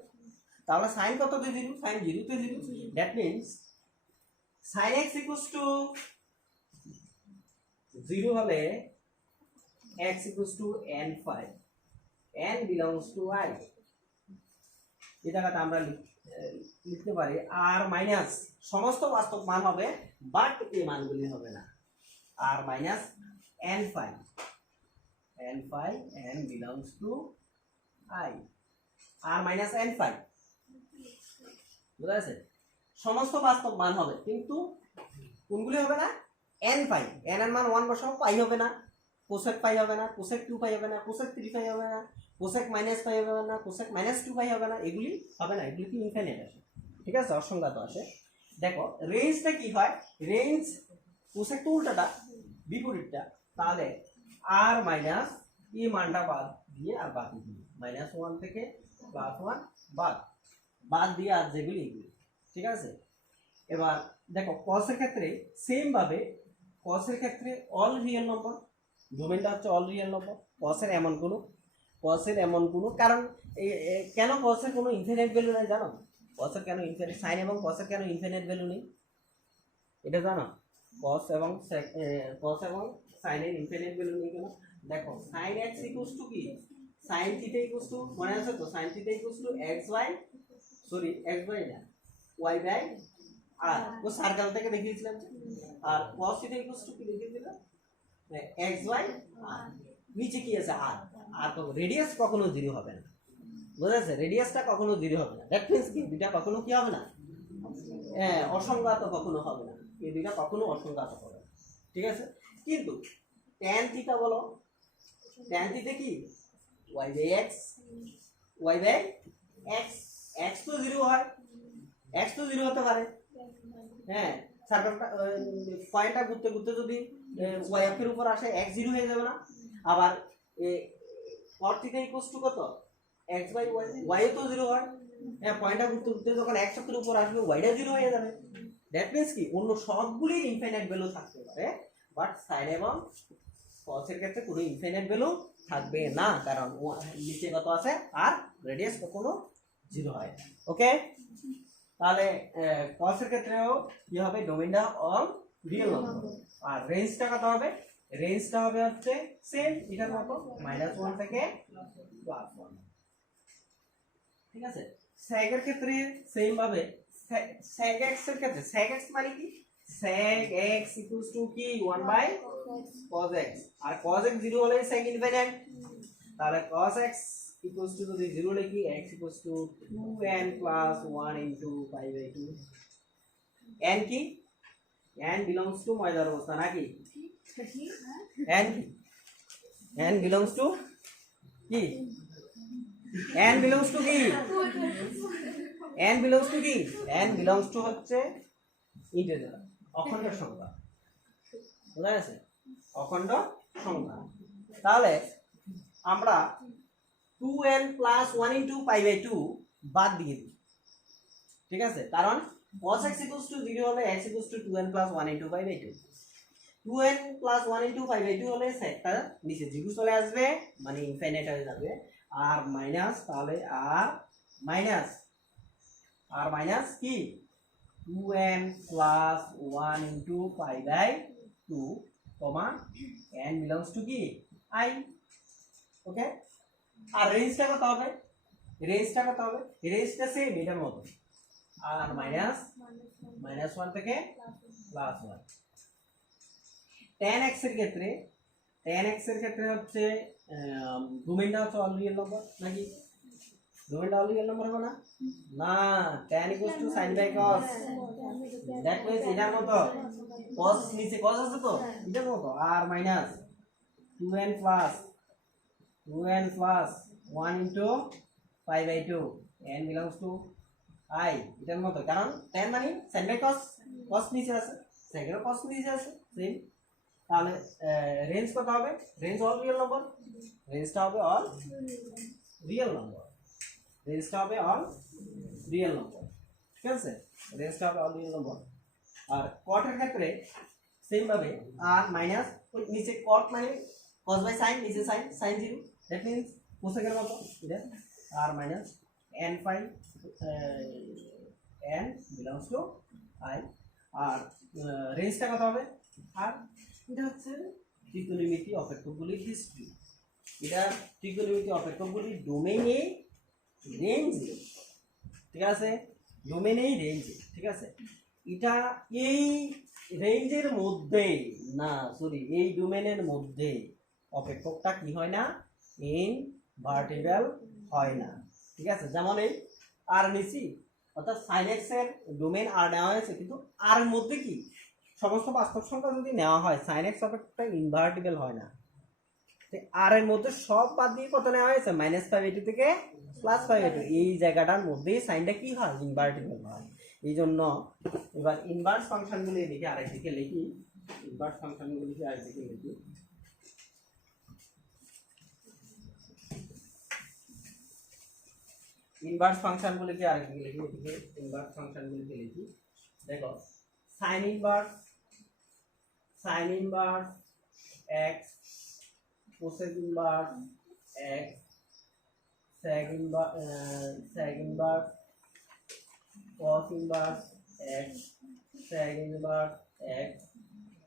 তাহলে সাইন কততে 0, সাইন 0 তে 0, that means sin x equals two 0 হলে x equals two n5, n belongs to i। এই জায়গাটা আমরা লিখতে পারি আর মাইনাস সমস্ত বাস্তব মান হবে, বাট এই মানগুলি হবে না, R minus n5, n belongs to i, R minus n5। বুঝা গেছে? সমস্ত বাস্তব মান হবে, কিন্তু কোনগুলি হবে না, n5, n এর মান 1 বসাও, পাই হবে না, কোসেক পাই হবে না, কোসেক 2 পাই হবে না, কোসেক 3 পাই হবে না, কোসেক -পাই হবে না, কোসেক -2 পাই হবে না, এগুলি হবে না, এগুলি কি ইনফিনিট আসে, ঠিক আছে, অসংজ্ঞাত আসে। দেখো রেঞ্জটা কি হয়, রেঞ্জ কোসেক তো উল্টাটা, বিপরীতটা। তাহলে আর মাইনাস এই মানটা বাদ দিয়ে আর বাকি দিয়ে -1 থেকে +1 বাদ দিয়ে আর যেগুলি এগুলি, ঠিক আছে। এবার দেখো cos এর ক্ষেত্রে সেম ভাবে, cos এর ক্ষেত্রে অল রিয়েল নম্বর, ডোমেইনটা হচ্ছে অল রিয়েল নম্বর। cos এর এমন কোনো কারণ কেন cos এর কোনো ইনফিনিট ভ্যালু নেই জানো? cos এর কেন ইনফিনিট, sin এবং cos এর কেন ইনফিনিট ভ্যালু নেই এটা জানো? cos এবং sin এর ইনফিনিট ভ্যালু নেই কেন? দেখো sin x ইকুয়ালস টু কি, sin থিটা ইকুয়ালস টু, মনে আছে তো, sin theta equals to x by না y বাই r, ও সার্কেল থেকে দেখিয়েছিলাম। আর cos থিটা ইকুয়ালস টু কি দেখিয়েছিলাম, x by r, নিচে কি আছে r, আর তো রেডিয়াস কখনো 0 হবে না, বুঝা যাচ্ছে? রেডিয়াসটা কখনো 0 হবে না। দ্যাট মিন্স কি দুইটা কখনো কি হবে না, হ্যাঁ অসংজ্ঞাত কখনো হবে না, এই দুইটা কখনো অসংজ্ঞাত হবে না, ঠিক আছে। কিন্তু tan থিটা বলো, tan থিটা কি y by x, y by x, x তো 0 হয়, x তো 0 হতে পারে, হ্যাঁ সার্কেলটা পয়েন্টটা ঘুরতে ঘুরতে যদি y অক্ষের উপর আসে x 0 হয়ে যাবে না। আবার cos থিটা ইকুয়ালস টু কত, x বাই y, y তো 0 হয়, হ্যাঁ পয়েন্টটা ঘুরতে ঘুরতে যখন x অক্ষের উপর আসবে y টা 0 হয়ে যাবে। দ্যাট মিন্স কি অন্য সবগুলির ইনফাইনাইট ভ্যালু থাকতে পারে, বাট সাইন এবং cos এর ক্ষেত্রে কোনো ইনফাইনাইট ভ্যালু থাকবে না, কারণ নিচে কত আছে আর রেডিয়াস কখনো 0 হয়। ওকে, তাহলে cos এর ক্ষেত্রেও কি হবে, ডোমেইনটা অল রিয়েল নাম্বার, আর রেঞ্জটা কত হবে, রেঞ্জটা হবে হচ্ছে সেম এটার মতো -1 থেকে +1, ঠিক আছে। sec এর ক্ষেত্রে সেম ভাবে sec x এর ক্ষেত্রে sec x মানে কি, sec x ইকুয়ালস টু কি 1 বাই cos x, আর cos x 0 হলে sec ইনফিনিট, তাহলে cos x ইকুয়ালস টু যদি 0 লিখি x equals to 2n plus 1 into pi by 2, n কি, n বিলংস টু ময়দার অবস্থা নাকি, n কি, n বিলংস টু কি, n বিলংস টু কি, n বিলংস টু কি, n বিলংস টু হচ্ছে ইন্টিজার, অখণ্ড সংখ্যা, বুঝা গেছে, অখণ্ড সংখ্যা। তাহলে আমরা 2n plus 1 into pi by 2 বাদ দিয়ে দিই, ঠিক আছে, কারণ cos x ইকুয়ালস টু 0 হলে x equals to 2n plus 1 into pi by 2, 2n plus 1 into pi by 2 হলে সেকটা নিচে 0 চলে আসবে, মানে ইনফিনিট হয়ে যাবে, আর মাইনাস, তাহলে আর মাইনাস কি 2n plus 1 into pi by 2 comma n belongs to কি i। ওকে, আর রেঞ্জটা কত হবে, রেঞ্জটা সেম এটার মতো, আর -1 থেকে +1। tan x এর ক্ষেত্রে হচ্ছে ডোমেইনটা হচ্ছে অল রিয়েল নাম্বার নাকি, ডোমেইনটা অল রিয়েল নাম্বার হবে না, না tan equals to sin by cos, that means এটার মতো cos নিচে cos আছে তো এটার মতো, R minus 2n plus 1 into pi by 2 n belongs to i এটার মতো, কারণ tan মানে sin বাই cos, cos নিচে আছে, sin এর cos নিচে আছে সেম। তাহলে রেঞ্জ কত হবে, রেঞ্জ অল রিয়েল নাম্বার, রেঞ্জটা হবে অল রিয়েল নাম্বার, ঠিক আছে, রেঞ্জটা হবে অল রিয়েল নাম্বার। আর cot এর ক্ষেত্রে সেম ভাবে আর মাইনাস ওই নিচে cot মানে cos বাই sin, নিচে sin 0, দ্যাট মিন্স কোসেকের মতো এটা, R minus n phi n belongs to i, আর রেঞ্জটা কত হবে, আর এটা হচ্ছে ত্রিকোণমিতি অপেক্ষকগুলির হিস্ট্রি, এটা ত্রিকোণমিতি অপেক্ষকগুলির ডোমেইনে রেঞ্জে, ঠিক আছে, ডোমেইনেই রেঞ্জে, ঠিক আছে, এটা এই রেঞ্জের মধ্যে না, সরি এই ডোমেইনের মধ্যে অপেক্ষকটা কি হয় না, ইনভার্টিবল হয় না, ঠিক আছে। যেমন এই আর নিচি, অর্থাৎ sin x এর ডোমেইন আর নেওয়া হয়েছে, কিন্তু আর এর মধ্যে কি সমস্ত বাস্তব সংখ্যা যদি নেওয়া হয় sin x অপেক্ষকটা ইনভার্টিবল হয় না, আর এর মধ্যে সব বাদ দিয়ে কত নেওয়া হয়েছে, -5/2 থেকে +5/2, এই জায়গাটার মধ্যে সাইনটা কি হয়, ইনভার্টিবল হয়। এই জন্য এবার ইনভার্স ফাংশনগুলি এদিকে আরেকদিকে লিখি, ইনভার্স ফাংশনগুলিকে আরেকদিকে লিখি, ইনভার্স ফাংশনগুলিকে আরেকদিকে লিখি, এদিকে ইনভার্স ফাংশনগুলিকে লিখি। দেখো sign inverse x, cosec inverse x, sec inverse cos inverse x, sec inverse x,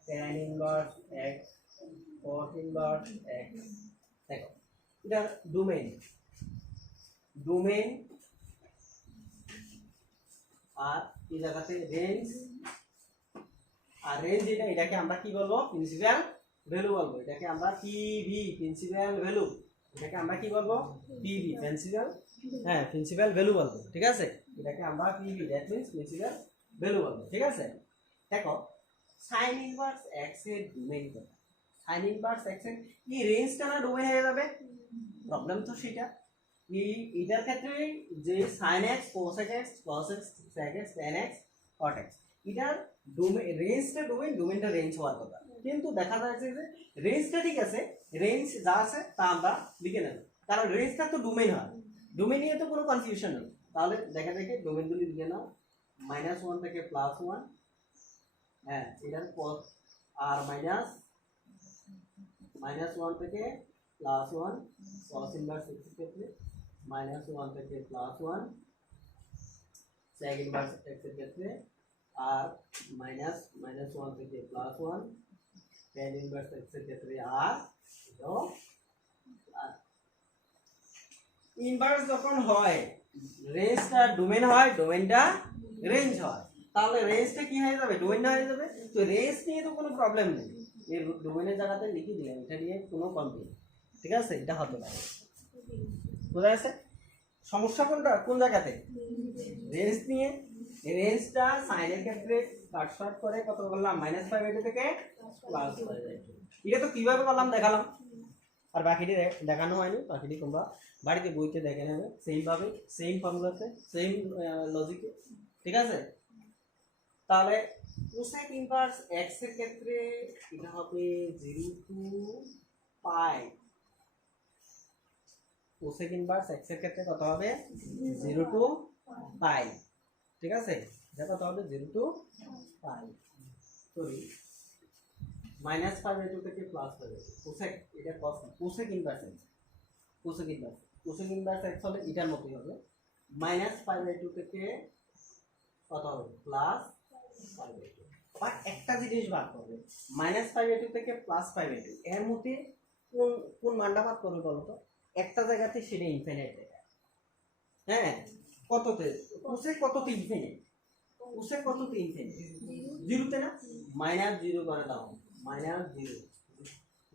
tan inverse x, cos inverse x। দেখো এটা ডোমেইন, আর এই জায়গাতে রেঞ্জ, আর রেঞ্জ এটাকে আমরা কি বলবো, প্রিন্সিপাল ভ্যালু বলবো, এটাকে আমরা পিভি প্রিন্সিপাল ভ্যালু এটাকে আমরা কি বলবো? পিভি, প্রিন্সিপাল, হ্যাঁ প্রিন্সিপাল ভ্যালু বলবো, ঠিক আছে? এটাকে আমরা PV, that means principal value বলবো, ঠিক আছে? দেখো সাইন ইনভার্স এক্স এর ডোমেইন কত? সাইন ইনভার্স এক্স এর কি রেঞ্জটা না ডোমেইন হয়ে যাবে? প্রবলেম তো সেটা। এটার ক্ষেত্রে যে sine x, cosec x, cos x, sec x, tan x, cot x, এটার ডোমেইন রেঞ্জটা ডোমেইনটা রেঞ্জ হওয়ার কথা, কিন্তু দেখা যাচ্ছে যে রেঞ্জটা ঠিক আছে, রেঞ্জ যা আছে তা আমরা লিখে নেব, কারণ রেঞ্জটা তো ডোমেইন হয়, ডোমেইন নিয়ে তো কোনো কনফিউশন নেই। তাহলে দেখা দেখে ডোমেইনগুলি লিখে নাও, -1 থেকে +1, হ্যাঁ এটার cos আর -1 থেকে +1, cos ইনভার্স এক্স এর ক্ষেত্রে -1 থেকে +1, sec ইনভার্স এক্স এর ক্ষেত্রে আর -1 থেকে +1, tan ইনভার্স এক্স এর ক্ষেত্রে আর এটাও ইনভার্স যখন হয় রেঞ্জটা ডোমেইন হয়, ডোমেইনটা রেঞ্জ হয়, তাহলে রেঞ্জটা কি হয়ে যাবে? ডোমেইনটা হয়ে যাবে। তো রেঞ্জ নিয়ে তো কোনো প্রবলেম নেই, এই ডোমেইনের জায়গাতে লিখে দিলাম, এটা নিয়ে কোনো কমপ্লেন, ঠিক আছে? এটা হতে পারে, বোঝা গেছে? সমস্যা কোনটা, কোন জায়গাতে? রেঞ্জ নিয়ে। রেঞ্জটা সাইনের ক্ষেত্রে কাট শর্ট করে কত বললাম? -5/2 থেকে +5/2। এটা তো কিভাবে করলাম দেখালাম, আর বাকিটি দেখানো হয়নি, বাকিটি তোমরা বাড়িতে বইতে দেখে নেবে, সেম ভাবে, সেম ফর্মুলাতে, সেম লজিকে, ঠিক আছে? তাহলে কোসেক ইনভার্স এক্স এর ক্ষেত্রে এটা হবে 0 টু পাই। কোসেক ইনভার্স এক্স এর ক্ষেত্রে কত হবে? 0 টু পাই, ঠিক আছে? এটা কত হবে? 0 টু পাই, সরি -5/2 থেকে +5/2। কোসেক এটা cos, cosec inverse x, cosec inverse x হলে এটার মতই হবে, -5/2 থেকে কত হবে? +5/2। বাট একটা জিনিস বাদ করবে, -5/2 থেকে +5/2 এর মধ্যে কোন কোন মানটা বাদ করবে বলো তো? একটা জায়গাতে সেটা ইনফিনিট জায়গা, হ্যাঁ কততে? কোসেক কততে ইনফিনিট? কোসেক কততে ইনফিনিট? 0 তে না? -0 করে দাও, -0,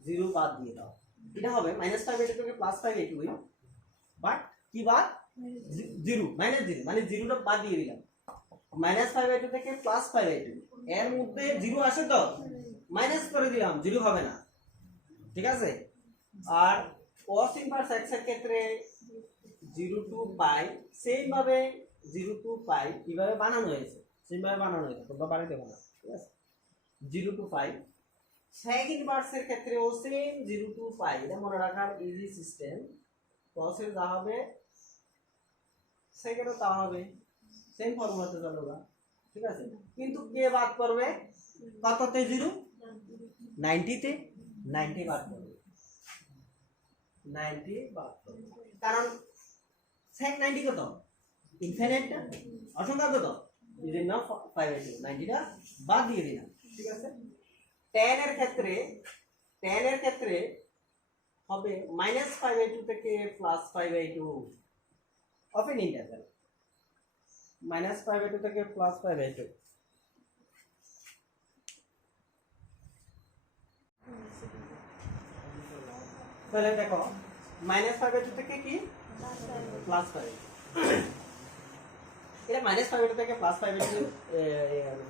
0 বাদ দিয়ে দাও, এটা হবে -5/2 থেকে +5/2, বাট কি বাদ? 0, -0 মানে 0টা বাদ দিয়ে দিলাম, -5/2 থেকে +5/2 এর মধ্যে 0 আসে তো মাইনাস করে দিলাম, 0 হবে না, ঠিক আছে? আর cos ইনভার্স x এর ক্ষেত্রে 0 টু পাই, সেম ভাবে 0 টু পাই কিভাবে বানানো হয়েছে, সেম ভাবে বানানো হয়েছে, তোমরা বাড়িতে বানাও, ঠিক আছে? 0 টু পাই। sec ইনভার্স এর ক্ষেত্রেও সেম 0 টু পাই, এটা মনে রাখার ইজি সিস্টেম। cos এর যা হবে sec এরও তা হবে, সেম ফর্মুলাতে চলবে, ঠিক আছে? কিন্তু কে বাদ করবে? কততে 0? 90 তে, 90 বাদ করবে, 90 বাদ করবে, কারণ sec 90 কত? ইনফিনিট না, অসংখ্য কত? এই জন্য 5/2, 90টা বাদ দিয়ে দিলাম, ঠিক আছে? tan এর ক্ষেত্রে হবে -5/2 থেকে +5/2 ওপেন ইন্টারভ্যাল, -5/2 থেকে +5/2। তাহলে দেখো -5/2 থেকে কি +5, এটা -5/2 থেকে +5/2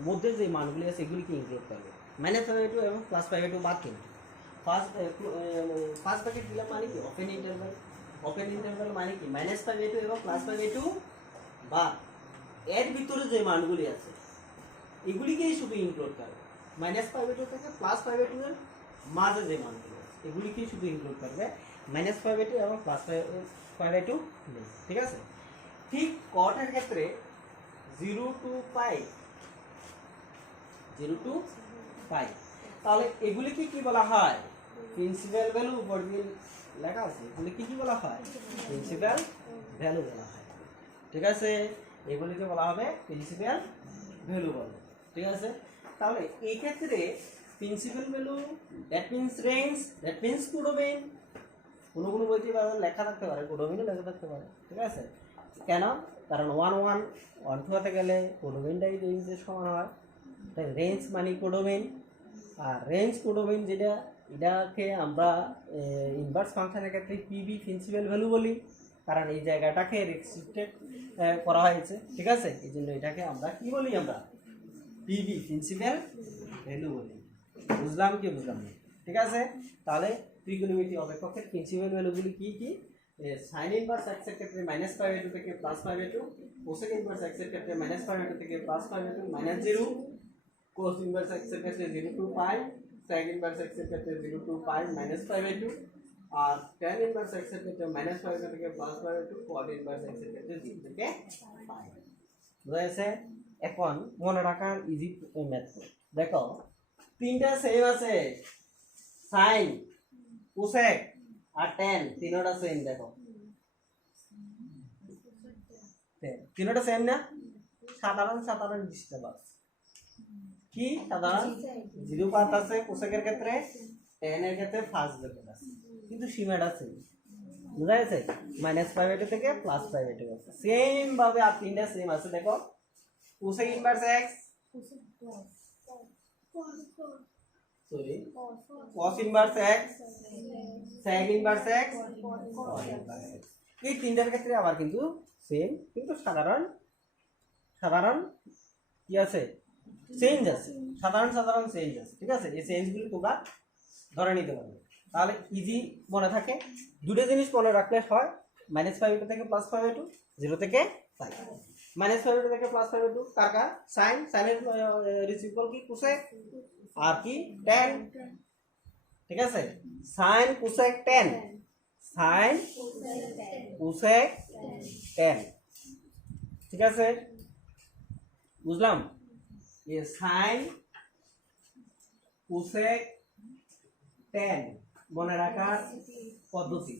মধ্যে যে মানগুলি আছে সেগুলিকে ইনক্লুড করবে। -5/2 এবং +5/2 বাদ কিন্তু ফার্স্ট ব্র্যাকেট দিলাম মানে কি? Open interval. ওপেন ইন্টারভ্যাল মানে কি? -5/2 এবং +5/2 বাদ এর ভিতরে যে মানগুলি আছে এগুলিকেই শুধু ইনক্লুড করবে। -5/2 থেকে +5/2 এর মাঝে যে মানগুলি আছে এগুলিকেই শুধু ইনক্লুড করবে, -5/2 এবং +5/2 নেই, ঠিক আছে? ঠিক cot এর ক্ষেত্রে 0 টু পাই, 0 টু পাই, তাহলে এগুলিকে কি বলা হয়? Principal value. উপর দিয়ে লেখা আছে এগুলিকে কি বলা হয়? প্রিন্সিপাল ভ্যালু বলা হয়, ঠিক আছে? এগুলিকে বলা হবে প্রিন্সিপাল ভ্যালু বলে, ঠিক আছে? তাহলে এই ক্ষেত্রে principal value that means range, that means codomain, কোনো বইতে লেখা থাকতে পারে, কোডোমেইনও লেখা থাকতে পারে, ঠিক আছে? কেন? কারণ 1 1 1 2 হতে গেলে কোডোমেইনটাই রেঞ্জের সমান হয়, তাই রেঞ্জ মানে কোডোমেইন, আর রেঞ্জ কোডোমেইন যেটা এটাকে আমরা ইনভার্স ফাংশনের ক্ষেত্রে পিবি প্রিন্সিপাল ভ্যালু বলি, কারণ এই জায়গাটাকে রেস্ট্রিক্টেড করা হয়েছে, ঠিক আছে। এই জন্য এটাকে আমরা কি বলি, আমরা পিবি প্রিন্সিপাল ভ্যালু বলি। বুঝলাম কি বুঝলাম না? ঠিক আছে। তাহলে ত্রিকোণমিতি অপেক্ষকের প্রিন্সিপাল ভ্যালুগুলি কি কি? সাইন ইনভার্স এক্স এর ক্ষেত্রে -π/2 থেকে +π/2, কোসেক ইনভার্স এক্স এর ক্ষেত্রে -π/2 থেকে +π/2, -0, কোস ইনভার্স এক্স এর ক্ষেত্রে 0 to π, sec ইনভার্স এক্স এর ক্ষেত্রে 0 to π -π/2, আর tan ইনভার্স এক্স এর ক্ষেত্রে -π/2 থেকে +π/2, cot ইনভার্স এক্স এর ক্ষেত্রে 0 থেকে π। বুঝা গেছে? এখন মনে রাখার ইজি ম্যাথ দেখো, তিনটা সেম আছে, সাইন, কোসেক আর tan, তিনটা সেম। দেখো তিনটা সেম না? সাধারণ ডিস্টার্বেন্স কি? সাধারণ 0 পাত আছে কোসেকের ক্ষেত্রে, tan এর ক্ষেত্রে ফার্স্ট ব্র্যাকেট আছে, কিন্তু সীমাটা সেম। বুঝা গেছে? -π/2 থেকে +π/2 আছে। সেম ভাবে আর তিনটা সেম আছে। দেখো cosec inverse x, sorry cos inverse x, sec inverse x, এই তিনটার ক্ষেত্রে আবার কিন্তু সেম, কিন্তু সাধারণ কি আছে? চেঞ্জ আছে, সাধারণ চেঞ্জ আছে, ঠিক আছে। এই চেঞ্জগুলি তোমরা ধরে নিতে পারবে, তাহলে ইজি মনে থাকে। দুটো জিনিস মনে রাখলে হয়, -π/2 থেকে +π/2, 0 থেকে π। -π/2 থেকে +π/2 কার কার? সাইনের রিসিপ্রোকাল কি? কোসেক আর কি? tan, ঠিক আছে। Sign cosec tan, sign cosec tan, ঠিক আছে। বুঝলাম? ये সাইন কোসেক tan মনে রাখার পদ্ধতি,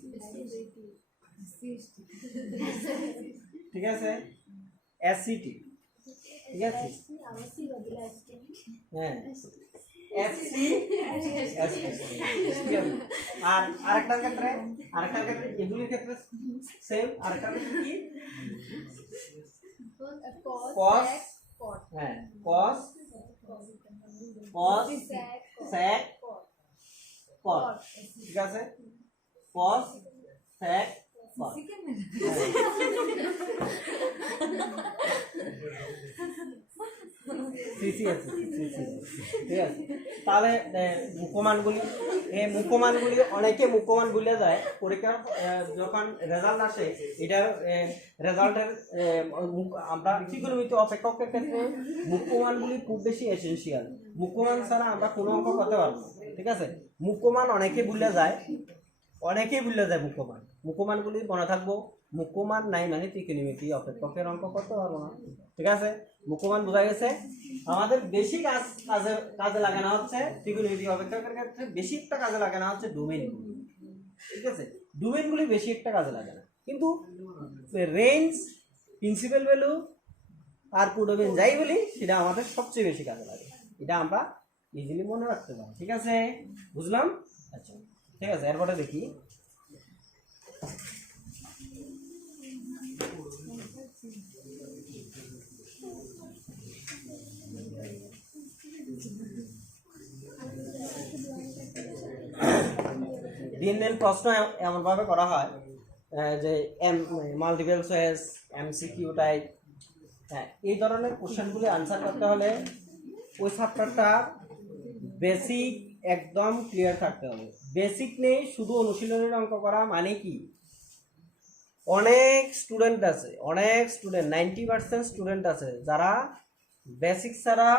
ঠিক আছে। এসসিটি, ঠিক আছে। হ্যাঁ এফসি, আর আরেকটার ক্ষেত্রে এগুলির ক্ষেত্রে সেম। আরেকটার ক্ষেত্রে কি? cos, হ্যাঁ cos sec cot, ঠিক আছে। cos sec cot, সিসি আছে, ঠিক আছে। তাহলে মুখ্যমানগুলি অনেকে মুখ্যমান ভুলে যায় পরীক্ষার যখন রেজাল্ট আসে। এটার রেজাল্টের আমরা ত্রিকোণমিতি অপেক্ষকের ক্ষেত্রে মুখ্যমানগুলি খুব বেশি এসেনশিয়াল। মুখ্যমান ছাড়া আমরা কোনো অঙ্ক করতে পারবো না, ঠিক আছে। মুখ্যমান অনেকে ভুলে যায় মুখ্যমানগুলি মনে থাকবো। মুখ্যমান নাই মানে ত্রিকোণমিতি অপেক্ষকের অঙ্ক করতে পারবো না, ঠিক আছে। মুখ্যমান বোঝা গেছে। আমাদের বেশি কাজে লাগানো হচ্ছে ত্রিকোণমিতি অপেক্ষকের ক্ষেত্রে, বেশি একটা কাজে লাগানো হচ্ছে ডোমেইনগুলি, ঠিক আছে। ডোমেইনগুলি বেশি একটা কাজে লাগে না, কিন্তু রেঞ্জ, প্রিন্সিপাল ভ্যালু আর কোডোমেইন যাই বলি, সেটা আমাদের সবচেয়ে বেশি কাজে লাগে। এটা আমরা ইজিলি মনে রাখতে পারি, ঠিক আছে। বুঝলাম? আচ্ছা ঠিক আছে। এরপরে দেখি দিন প্রশ্ন এমনভাবে করা হয় যে মাল্টিপল চয়েস, এমসিকিউ টাইপ। হ্যাঁ, এই ধরনের কোশ্চেনগুলি আনসার করতে হলে ওই চ্যাপ্টারটা বেসিক একদম ক্লিয়ার থাকতে হবে। বেসিক নেই, শুধু অনুশীলনের অঙ্ক করা মানে কি? অনেক স্টুডেন্ট 90% স্টুডেন্ট আছে যারা বেসিক ছাড়া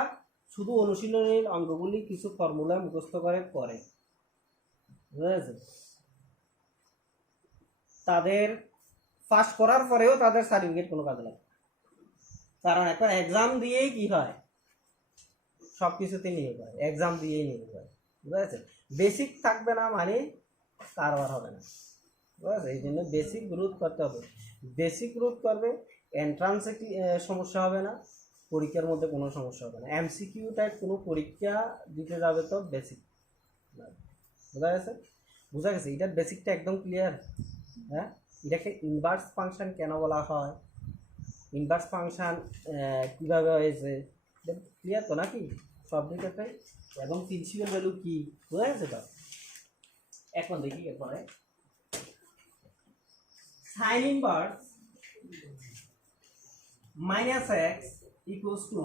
শুধু অনুশীলনের অঙ্কগুলি কিছু ফর্মুলা মুখস্থ করে বুঝা গেছে? তাদের পাস করার পরেও তাদের সার্টিফিকেট কোনো কাজে লাগে, কারণ এখন এক্সাম দিয়েই কি হয়, সবকিছুতে নিয়োগ হয়, এক্সাম দিয়েই নিয়োগ হয়। বুঝা গেছে? বেসিক থাকবে না মানে কারবার হবে না, বুঝা গেছে? এই জন্য বেসিক গ্রোথ করতে হবে। বেসিক গ্রোথ করবে, এন্ট্রান্সে সমস্যা হবে না, পরীক্ষার মধ্যে কোনো সমস্যা হবে না। এমসিকিউ টাইপ কোনো পরীক্ষা দিতে যাবে তো বেসিক, বুঝা গেছে? এটার বেসিকটা একদম ক্লিয়ার। হ্যাঁ, এটাকে ইনভার্স ফাংশন কেন বলা হয়, ইনভার্স ফাংশন কীভাবে হয়েছে, ক্লিয়ার তো নাকি সব দিকে? এবং প্রিন্সিপাল ভ্যালু কি, বুঝা গেছে? তো এখন দেখি এরপরে sin inverse minus x equals to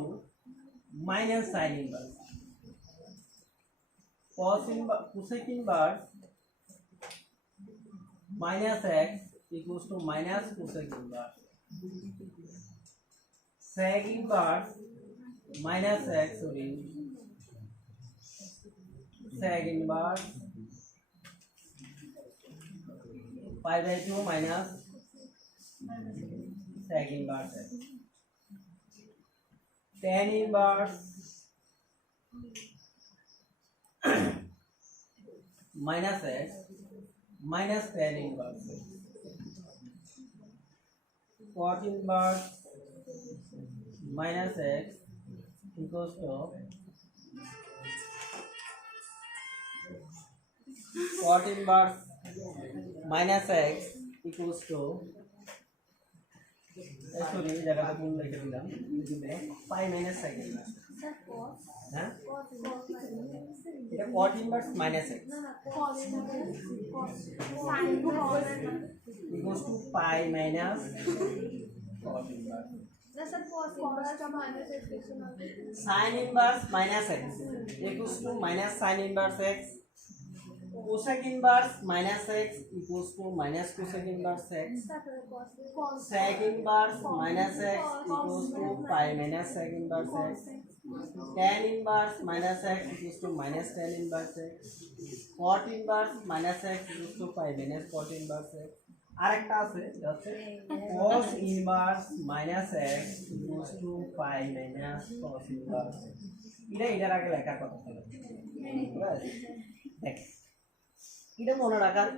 minus sin inverse. Cosec inverse minus x equals to minus cosec inverse. Sec inverse minus x, sorry, sec inverse pi by 2 minus sec inverse x. Tan inverse minus x minus tan inverse x. Cot inverse minus x equals to cot inverse minus x equals to sorry জায়গাটা ভুল লিখে দিলাম pi minus sec inverse হ্যাঁ এটা cot inverse minus x equals to pi minus cot inverse sin inverse minus x equals to minus sin inverse x. Cosec inverse minus x equals to minus cosec inverse x. Sec inverse minus x equals to pi minus sec inverse x. Tan inverse minus x equals to minus tan inverse x. Cot inverse minus x equals to pi minus cot inverse x. আরেকটা আছে হচ্ছে cos inverse minus x equals to pi minus cos inverse. এটার আগে লেখার কথা ছিল। দেখ এটা মনে রাখার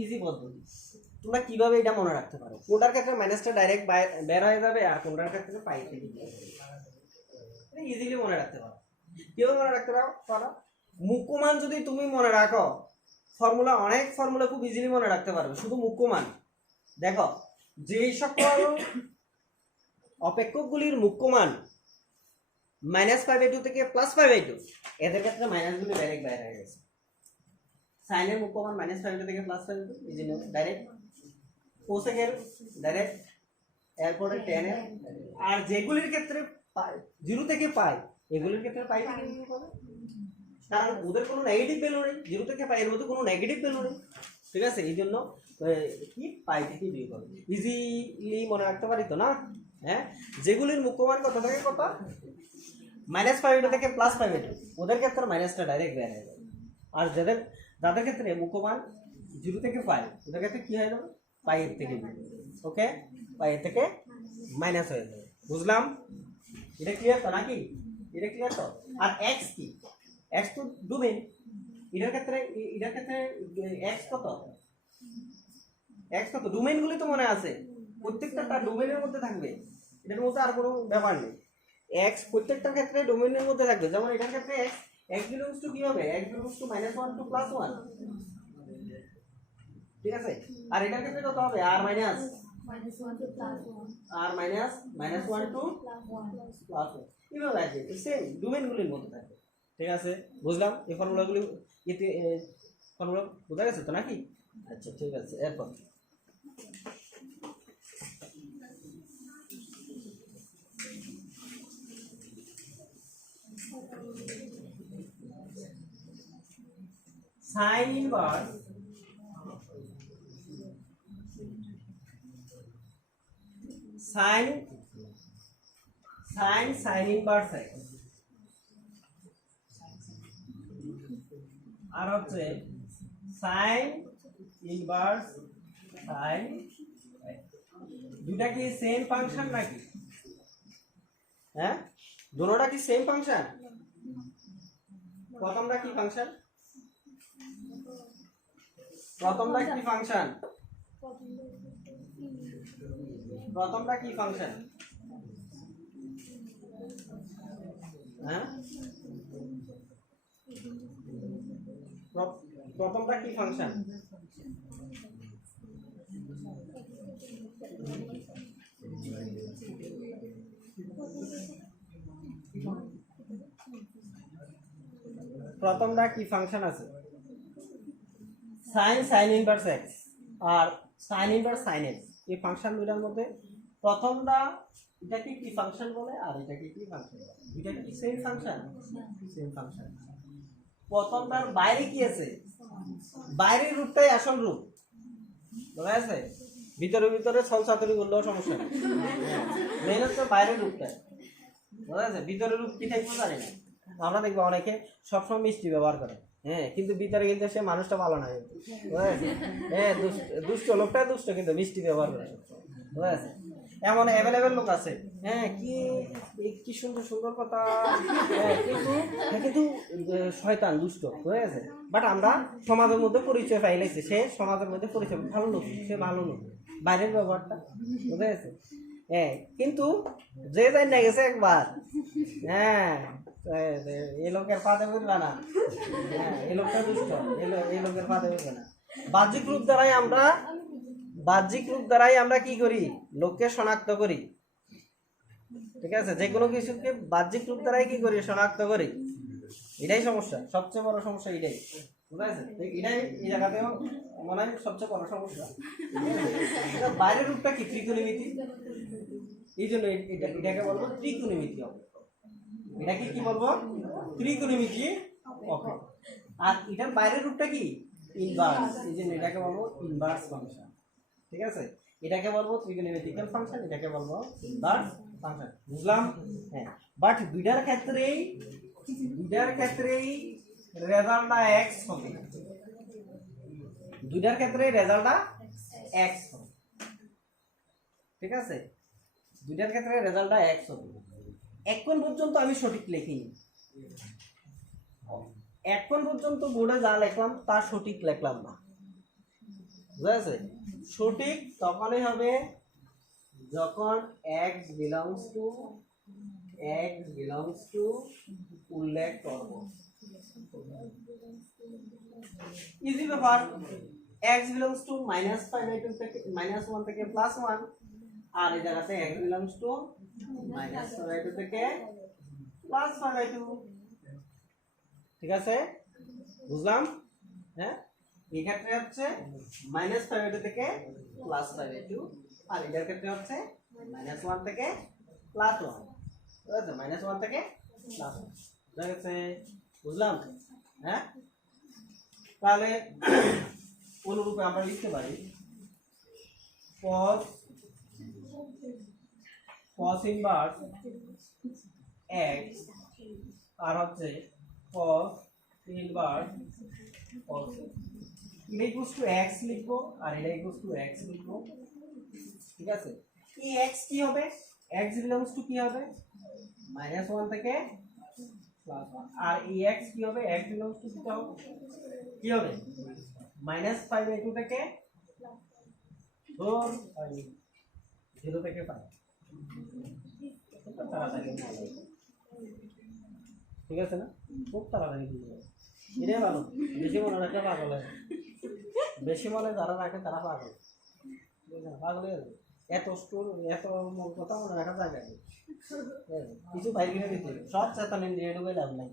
ইজি পদ্ধতি। তোমরা কিভাবে এটা মনে রাখতে পারো? কোনটার ক্ষেত্রে মাইনাসটা ডাইরেক্ট বের হয়ে যাবে আর কোনটার ক্ষেত্রে পাই থেকে এটা ইজিলি মনে রাখতে পারো। কিভাবে মনে রাখতে পারো? মুখ্যমান যদি তুমি মনে রাখো ফর্মুলা, অনেক ফর্মুলা খুব ইজিলি মনে রাখতে পারবে। শুধু মুখ্যমান দেখো, যেই সকল অপেক্ষকগুলির মুখ্যমান -π/2 থেকে +π/2 এদের ক্ষেত্রে মাইনাসগুলি ডাইরেক্ট বাইরে হয়ে গেছে। সাইনের মুখ্যমান -π/2 থেকে +π/2 এই জন্য ডাইরেক্ট, কোসেকের ডাইরেক্ট, এরপরে tan এর, আর যেগুলির ক্ষেত্রে 0 থেকে পাই এগুলির ক্ষেত্রে পাই থেকে বিয়োগ হবে, কারণ ওদের কোনো নেগেটিভ ভ্যালু নেই। 0 থেকে পাই এর মধ্যে কোনো নেগেটিভ ভ্যালু নেই, ঠিক আছে? এই জন্য কি পাই থেকে বিয়োগ হবে। ইজিলি মনে রাখতে পারি তো না? হ্যাঁ, যেগুলির মুখ্যমান কত থেকে কত, -π/2 থেকে +π/2 ওদের ক্ষেত্রে মাইনাসটা ডাইরেক্ট বের হয়ে যাবে। আর যাদের ক্ষেত্রে মুখ্যমান 0 থেকে পাই ওদের ক্ষেত্রে কি হয়ে যাবে, পাই এর থেকে বিয়োগ। ওকে, পাই এর থেকে মাইনাস হয়ে যাবে। বুঝলাম? এটা ক্লিয়ার তো নাকি? এটা ক্লিয়ার তো? আর x কি? x তো ডোমেইন। এটার ক্ষেত্রে x কত? x কত? ডোমেইনগুলি তো মনে আছে, প্রত্যেকটা তার ডোমেইনের মধ্যে থাকবে, এটার মধ্যে আর কোনো ব্যাপার নেই। x প্রত্যেকটার ক্ষেত্রে ডোমেইনের মধ্যে থাকবে। যেমন এটার ক্ষেত্রে x বিলংস টু কি হবে? x বিলংস টু -1 টু +1, ঠিক আছে? আর এটার ক্ষেত্রে কত হবে? r মাইনাস -1 টু +1 এভাবে আছে, সেম ডোমেইনগুলির মধ্যে থাকবে, ঠিক আছে? বুঝলাম? এই ফর্মুলাগুলি এতে ফর্মুলা বোঝা গেছে তো নাকি? আচ্ছা, ঠিক আছে। এরপর sin inverse sin inverse x আর হচ্ছে sin inverse sin x। দুটা কি সেম ফাংশন নাকি? হ্যাঁ, দুটোটা কি সেম ফাংশন? প্রথমটা কি ফাংশন? প্রথমটা কি ফাংশন? হ্যাঁ, প্রথমটা কি ফাংশন? প্রথমটা কি ফাংশন আছে? সাইন ইনভার্স এক্স আর সাইন ইনভার্স সাইন এক্স, এই ফাংশন দুইটার মধ্যে প্রথমটা এটাকে কি ফাংশন বলে আর এটাকে কি ফাংশন বলে? এটা কি সেম ফাংশন? Same function. প্রথমটার বাইরে কি আছে? বাইরের রূপটাই আসল রূপ, বোঝা আছে? ভিতরে ভিতরে ছলচাতুরি করলেও সমস্যা নেই, মেন হচ্ছে বাইরের রূপটা, বোঝা আছে? ভিতরের রূপ কি থাকবে জানি না, আমরা দেখবো অনেকে সবসময় মিষ্টি ব্যবহার করে, হ্যাঁ, কিন্তু ভিতরে কিন্তু সে মানুষটা ভালো না, বোঝা আছে? হ্যাঁ, দুষ্ট লোকটা দুষ্ট, কিন্তু মিষ্টি ব্যবহার করে, বোঝা আছে? এমন অ্যাভেলেবেল লোক আছে, হ্যাঁ, কি সুন্দর সুন্দর কথা, হ্যাঁ, কিন্তু শয়তান দুষ্ট হয়ে গেছে। বাট আমরা সমাজের মধ্যে পরিচয় পাইলেছি, সে সমাজের মধ্যে পরিচয় ভালো লোক, সে ভালো লোক, বাইরের ব্যবহারটা, বুঝে গেছে? হ্যাঁ, কিন্তু যে যাই না গেছে একবার, হ্যাঁ, এই লোকের পাতে বুঝবে না, হ্যাঁ, এই লোকটা দুষ্ট, এই লোকের পাতে বুঝবে না। বাহ্যিক রূপ দ্বারাই আমরা কি করি? লোককে শনাক্ত করি, ঠিক আছে? যে কোনো কিছুকে বাহ্যিক রূপ দ্বারাই কি করি? শনাক্ত করি। এটাই সমস্যা, সবচেয়ে বড় সমস্যা এটাই, বুঝা আছে? এটাই এই জায়গাতেও মনে হয় সবচেয়ে বড় সমস্যা। বাইরের রূপটা কি? ত্রিকোণমিতি, এই জন্য এটাকে বলবো ত্রিকোণমিতি অঙ্ক। এটাকে কি বলবো? ত্রিকোণমিতি অঙ্ক। আর এটার বাইরের রূপটা কি? ইনভার্স, এই জন্য এটাকে বলবো ইনভার্স ফাংশন, ঠিক আছে? এটাকে বলবো ত্রিকোণমিতিক্যাল ফাংশন, এটাকে বলবো ইনভার্স ফাংশন, বুঝলাম? হ্যাঁ, বাট দুইটার ক্ষেত্রেই রেজাল্টটা এক্স হবে, দুইটার ক্ষেত্রে রেজাল্টটা এক্স হবে, ঠিক আছে? দুইটার ক্ষেত্রে রেজাল্টটা এক্স হবে। এখন পর্যন্ত আমি সঠিক লিখিনি, এখন পর্যন্ত বোর্ডে যা লিখলাম তা সঠিক লিখলাম না, বুঝা আছে? সঠিক তখনই হবে যখন x belongs to উল্লেখ করব। ইজি ব্যাপার, x belongs to -5/2 থেকে -1 থেকে +1, আর এই জায়গাতে x belongs to -5/2 থেকে +5/2, ঠিক আছে? বুঝলাম? হ্যাঁ, এই ক্ষেত্রে হচ্ছে -5/2 থেকে +5/2, আর এটার ক্ষেত্রে হচ্ছে -1 থেকে +1, বুঝতে? -1 থেকে +1, বুঝা গেছে? বুঝলাম? হ্যাঁ, তাহলে অনুরূপে আমরা লিখতে পারি cos ইনভার্স x আর হচ্ছে cos ইনভার্স cos, এটা ইকুয়ালস টু x লিখবো আর এটা ইকুয়ালস টু x লিখবো, ঠিক আছে? এই x কি হবে? x বিলংস টু কি হবে? -1 থেকে +1, আর এই x কি হবে? x বিলংস টু কি হবে? -5/2 থেকে 0 থেকে 5, তাড়াতাড়ি, ঠিক আছে না? খুব তাড়াতাড়ি দিয়ে যাবে, এটাই ভালো। বেশি মনে রাখলে পাগল হয়, বেশি মনে যারা রাখে তারা পাগল, পাগল হয়ে যাবে। এত স্টোর, এত কথা মনে রাখা যায় না, কিছু বাইক কিনে দিতে হবে, সব চেতন ইন্দ্রিয় ঢুকে লাভ নাই,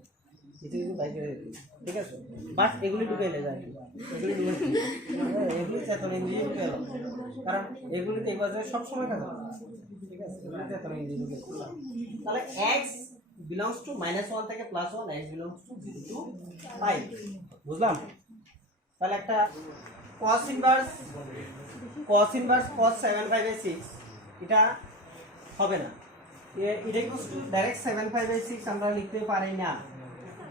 কিছু বাইক কিনে দিতে, ঠিক আছে? বাট এগুলি ঢুকাইলে যায়, এগুলি চেতন ইন্দ্রিয় ঢুকে এলো, কারণ এগুলিতে এবার সবসময় কাজ হবে, ঠিক আছে? এগুলি চেতন ইন্দ্রিয় ঢুকে, তাহলে x belongs to -1 থেকে +1, x belongs to 0 to 5, বুঝলাম? তাহলে একটা cos ইনভার্স cos 7/6 এটা হবে না, এটা ইকুয়ালস টু ডাইরেক্ট 7/6 আমরা লিখতে পারি না,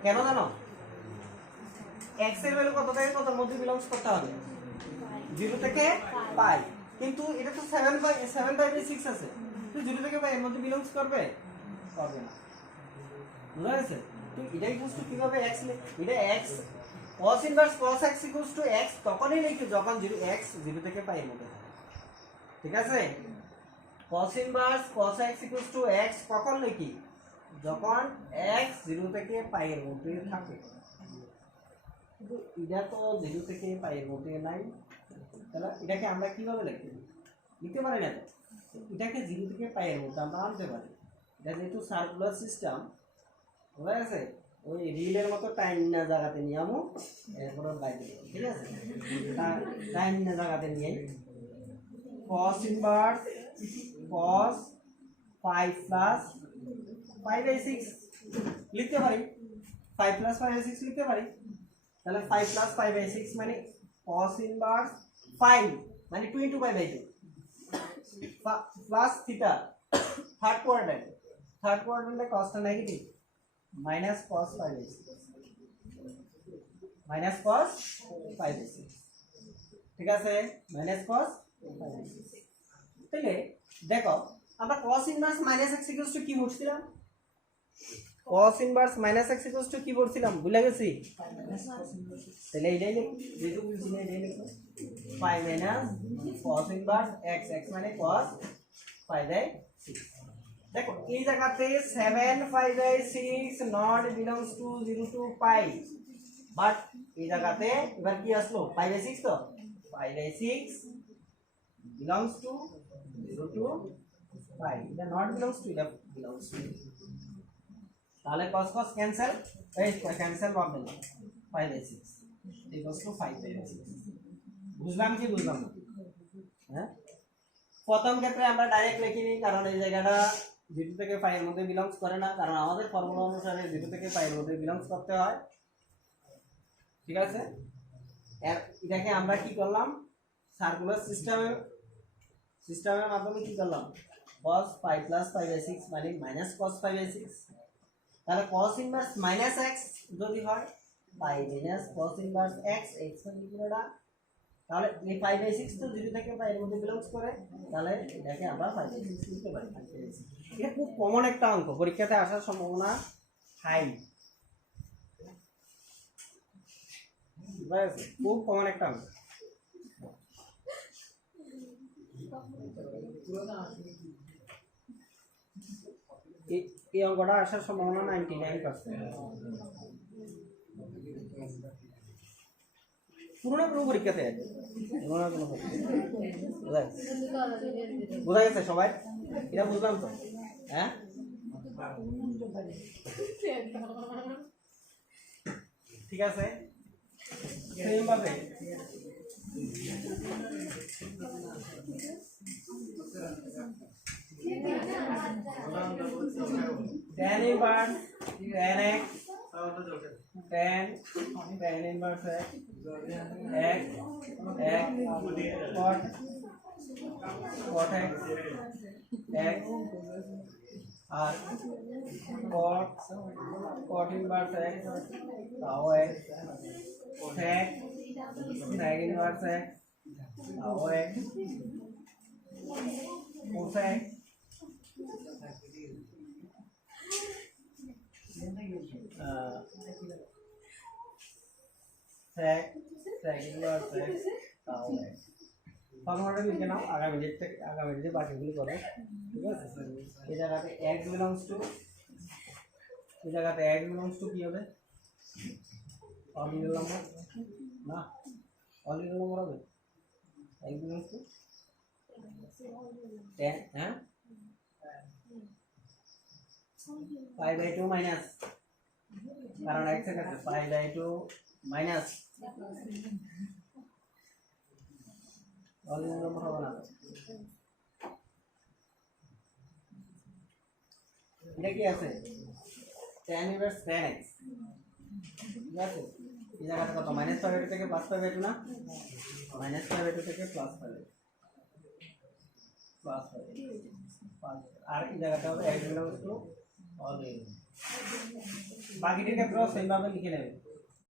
কেন জানো? x এর ভ্যালু কত থেকে কতর মধ্যে বিলংস করতে হবে? 0 থেকে পাই, কিন্তু এটা তো 7/6 আছে, তো 0 থেকে পাই এর মধ্যে বিলংস করবে না, বুঝা গেছে? তো এটা ইকুয়ালস টু কি হবে? x, এটা x cos inverse cos x equals to x তখনই লিখি যখন x 0 থেকে পাই এর মধ্যে, ঠিক আছে? cos inverse cos x equals to x কখন লিখি? যখন x 0 থেকে পাই এর মধ্যে থাকে, কিন্তু এটা তো 0 থেকে পাই এর মধ্যে নাই, তাহলে এটাকে আমরা কিভাবে লিখতে পারি না, এটাকে 0 থেকে পাই এর মধ্যে আমরা আনতে পারি, এটা যেহেতু সার্কুলার সিস্টেম, বুঝা গেছে? ওই রিলের মতো টাইম না জায়গাতে নিয়ে আমো এরপর বাইরে দেব, ঠিক আছে? টাইম না জায়গাতে নিয়ে cos ইনভার্স cos 5 প্লাস 5/6 লিখতে পারি, 5 প্লাস 5/6 লিখতে পারি। তাহলে 5 প্লাস 5/6 মানে cos ইনভার্স 5 মানে 2 * 5/2 প্লাস থিটা থার্ড কোয়াড্রেন্টে cosটা negative minus cos 5/6 minus cos 5/6, ঠিক আছে? Minus cos 5/6। তাহলে দেখো আমরা cos ইনভার্স -x = কি পড়ছিলাম? cos ইনভার্স -x = কি পড়ছিলাম ভুলে গেছি? তাহলে এইটাই লিখি, যেহেতু বুঝছি না এইটাই লিখো, 5 - cos ইনভার্স x, x মানে cos 5/6। দেখো এই জায়গাতে 7 5/6 not belongs to 0 to pi, but এই জায়গাতে এবার কি আসলো 5/6, তো 5/6 বিলংস টু 0 to পাই, এটা নট বিলংস টু, এটা বিলংস টু। তাহলে cos cos ক্যান্সেল, এই ক্যান্সেল হবে না, 5/6 ইকুয়ালস টু 5/6। বুঝলাম কি বুঝলাম না? হ্যাঁ, প্রথম ক্ষেত্রে আমরা ডাইরেক্ট লিখিনি, কারণ এই জায়গাটা 0 থেকে পাই এর মধ্যে বিলংস করে না, কারণ আমাদের ফর্মুলা অনুসারে 0 থেকে পাই এর মধ্যে বিলংস করতে হয়, ঠিক আছে? এটাকে আমরা কি করলাম, সার্কুলার সিস্টেমের মাধ্যমে কি করলাম, cos 5 প্লাস 5/6 মানে মাইনাস cos 5/6। তাহলে cos ইনভার্স -x যদি হয় 5 minus cos inverse x, x মানে কি এটা, তাহলে এই 5/6 তো 0 থেকে পাই এর মধ্যে বিলংস করে, তাহলে এটাকে আমরা 5/6 লিখতে পারি। এটা খুব কমন একটা অঙ্ক, পরীক্ষাতে আসার সম্ভাবনা হাই, খুব কমন একটা অঙ্ক। এই অঙ্কটা আসার সম্ভাবনা 99%। পুরোনো কোনো পরীক্ষাতে বোঝা গেছে সবাই? এটা বুঝলাম তো? হ্যাঁ, ঠিক আছে। সেম ভাবে tan inverse tan x, tan inverse x, x cot x, x আর cot ইনভার্স x তাও x, sec ইনভার্স x তাও x, cosec sec inverse x তাও x। ফর্মুলাটা লিখে নাও, আগামী দিনে বাকিগুলো করো, ঠিক আছে? এই জায়গাতে x বিলংস টু, এই জায়গাতে x বিলংস টু কি হবে, অর্ডিনাল নাম্বার না, অর্ডিনাল নাম্বার হবে x বিলংস টু 10, হ্যাঁ 5/2 মাইনাস, কারণ x এর কাছে 5/2 মাইনাস অর্ডিনাল নাম্বার হবে না। এটা কি আছে, tan ইনভার্স tan x, ঠিক আছে? এই জায়গাটা কত, -5/2 থেকে +5/2 না, -5/2 থেকে +5/2 আর এই জায়গাটা হবে x বিলংস টু অল। বাকিটির ক্ষেত্রেও সেমভাবে লিখে নেবে।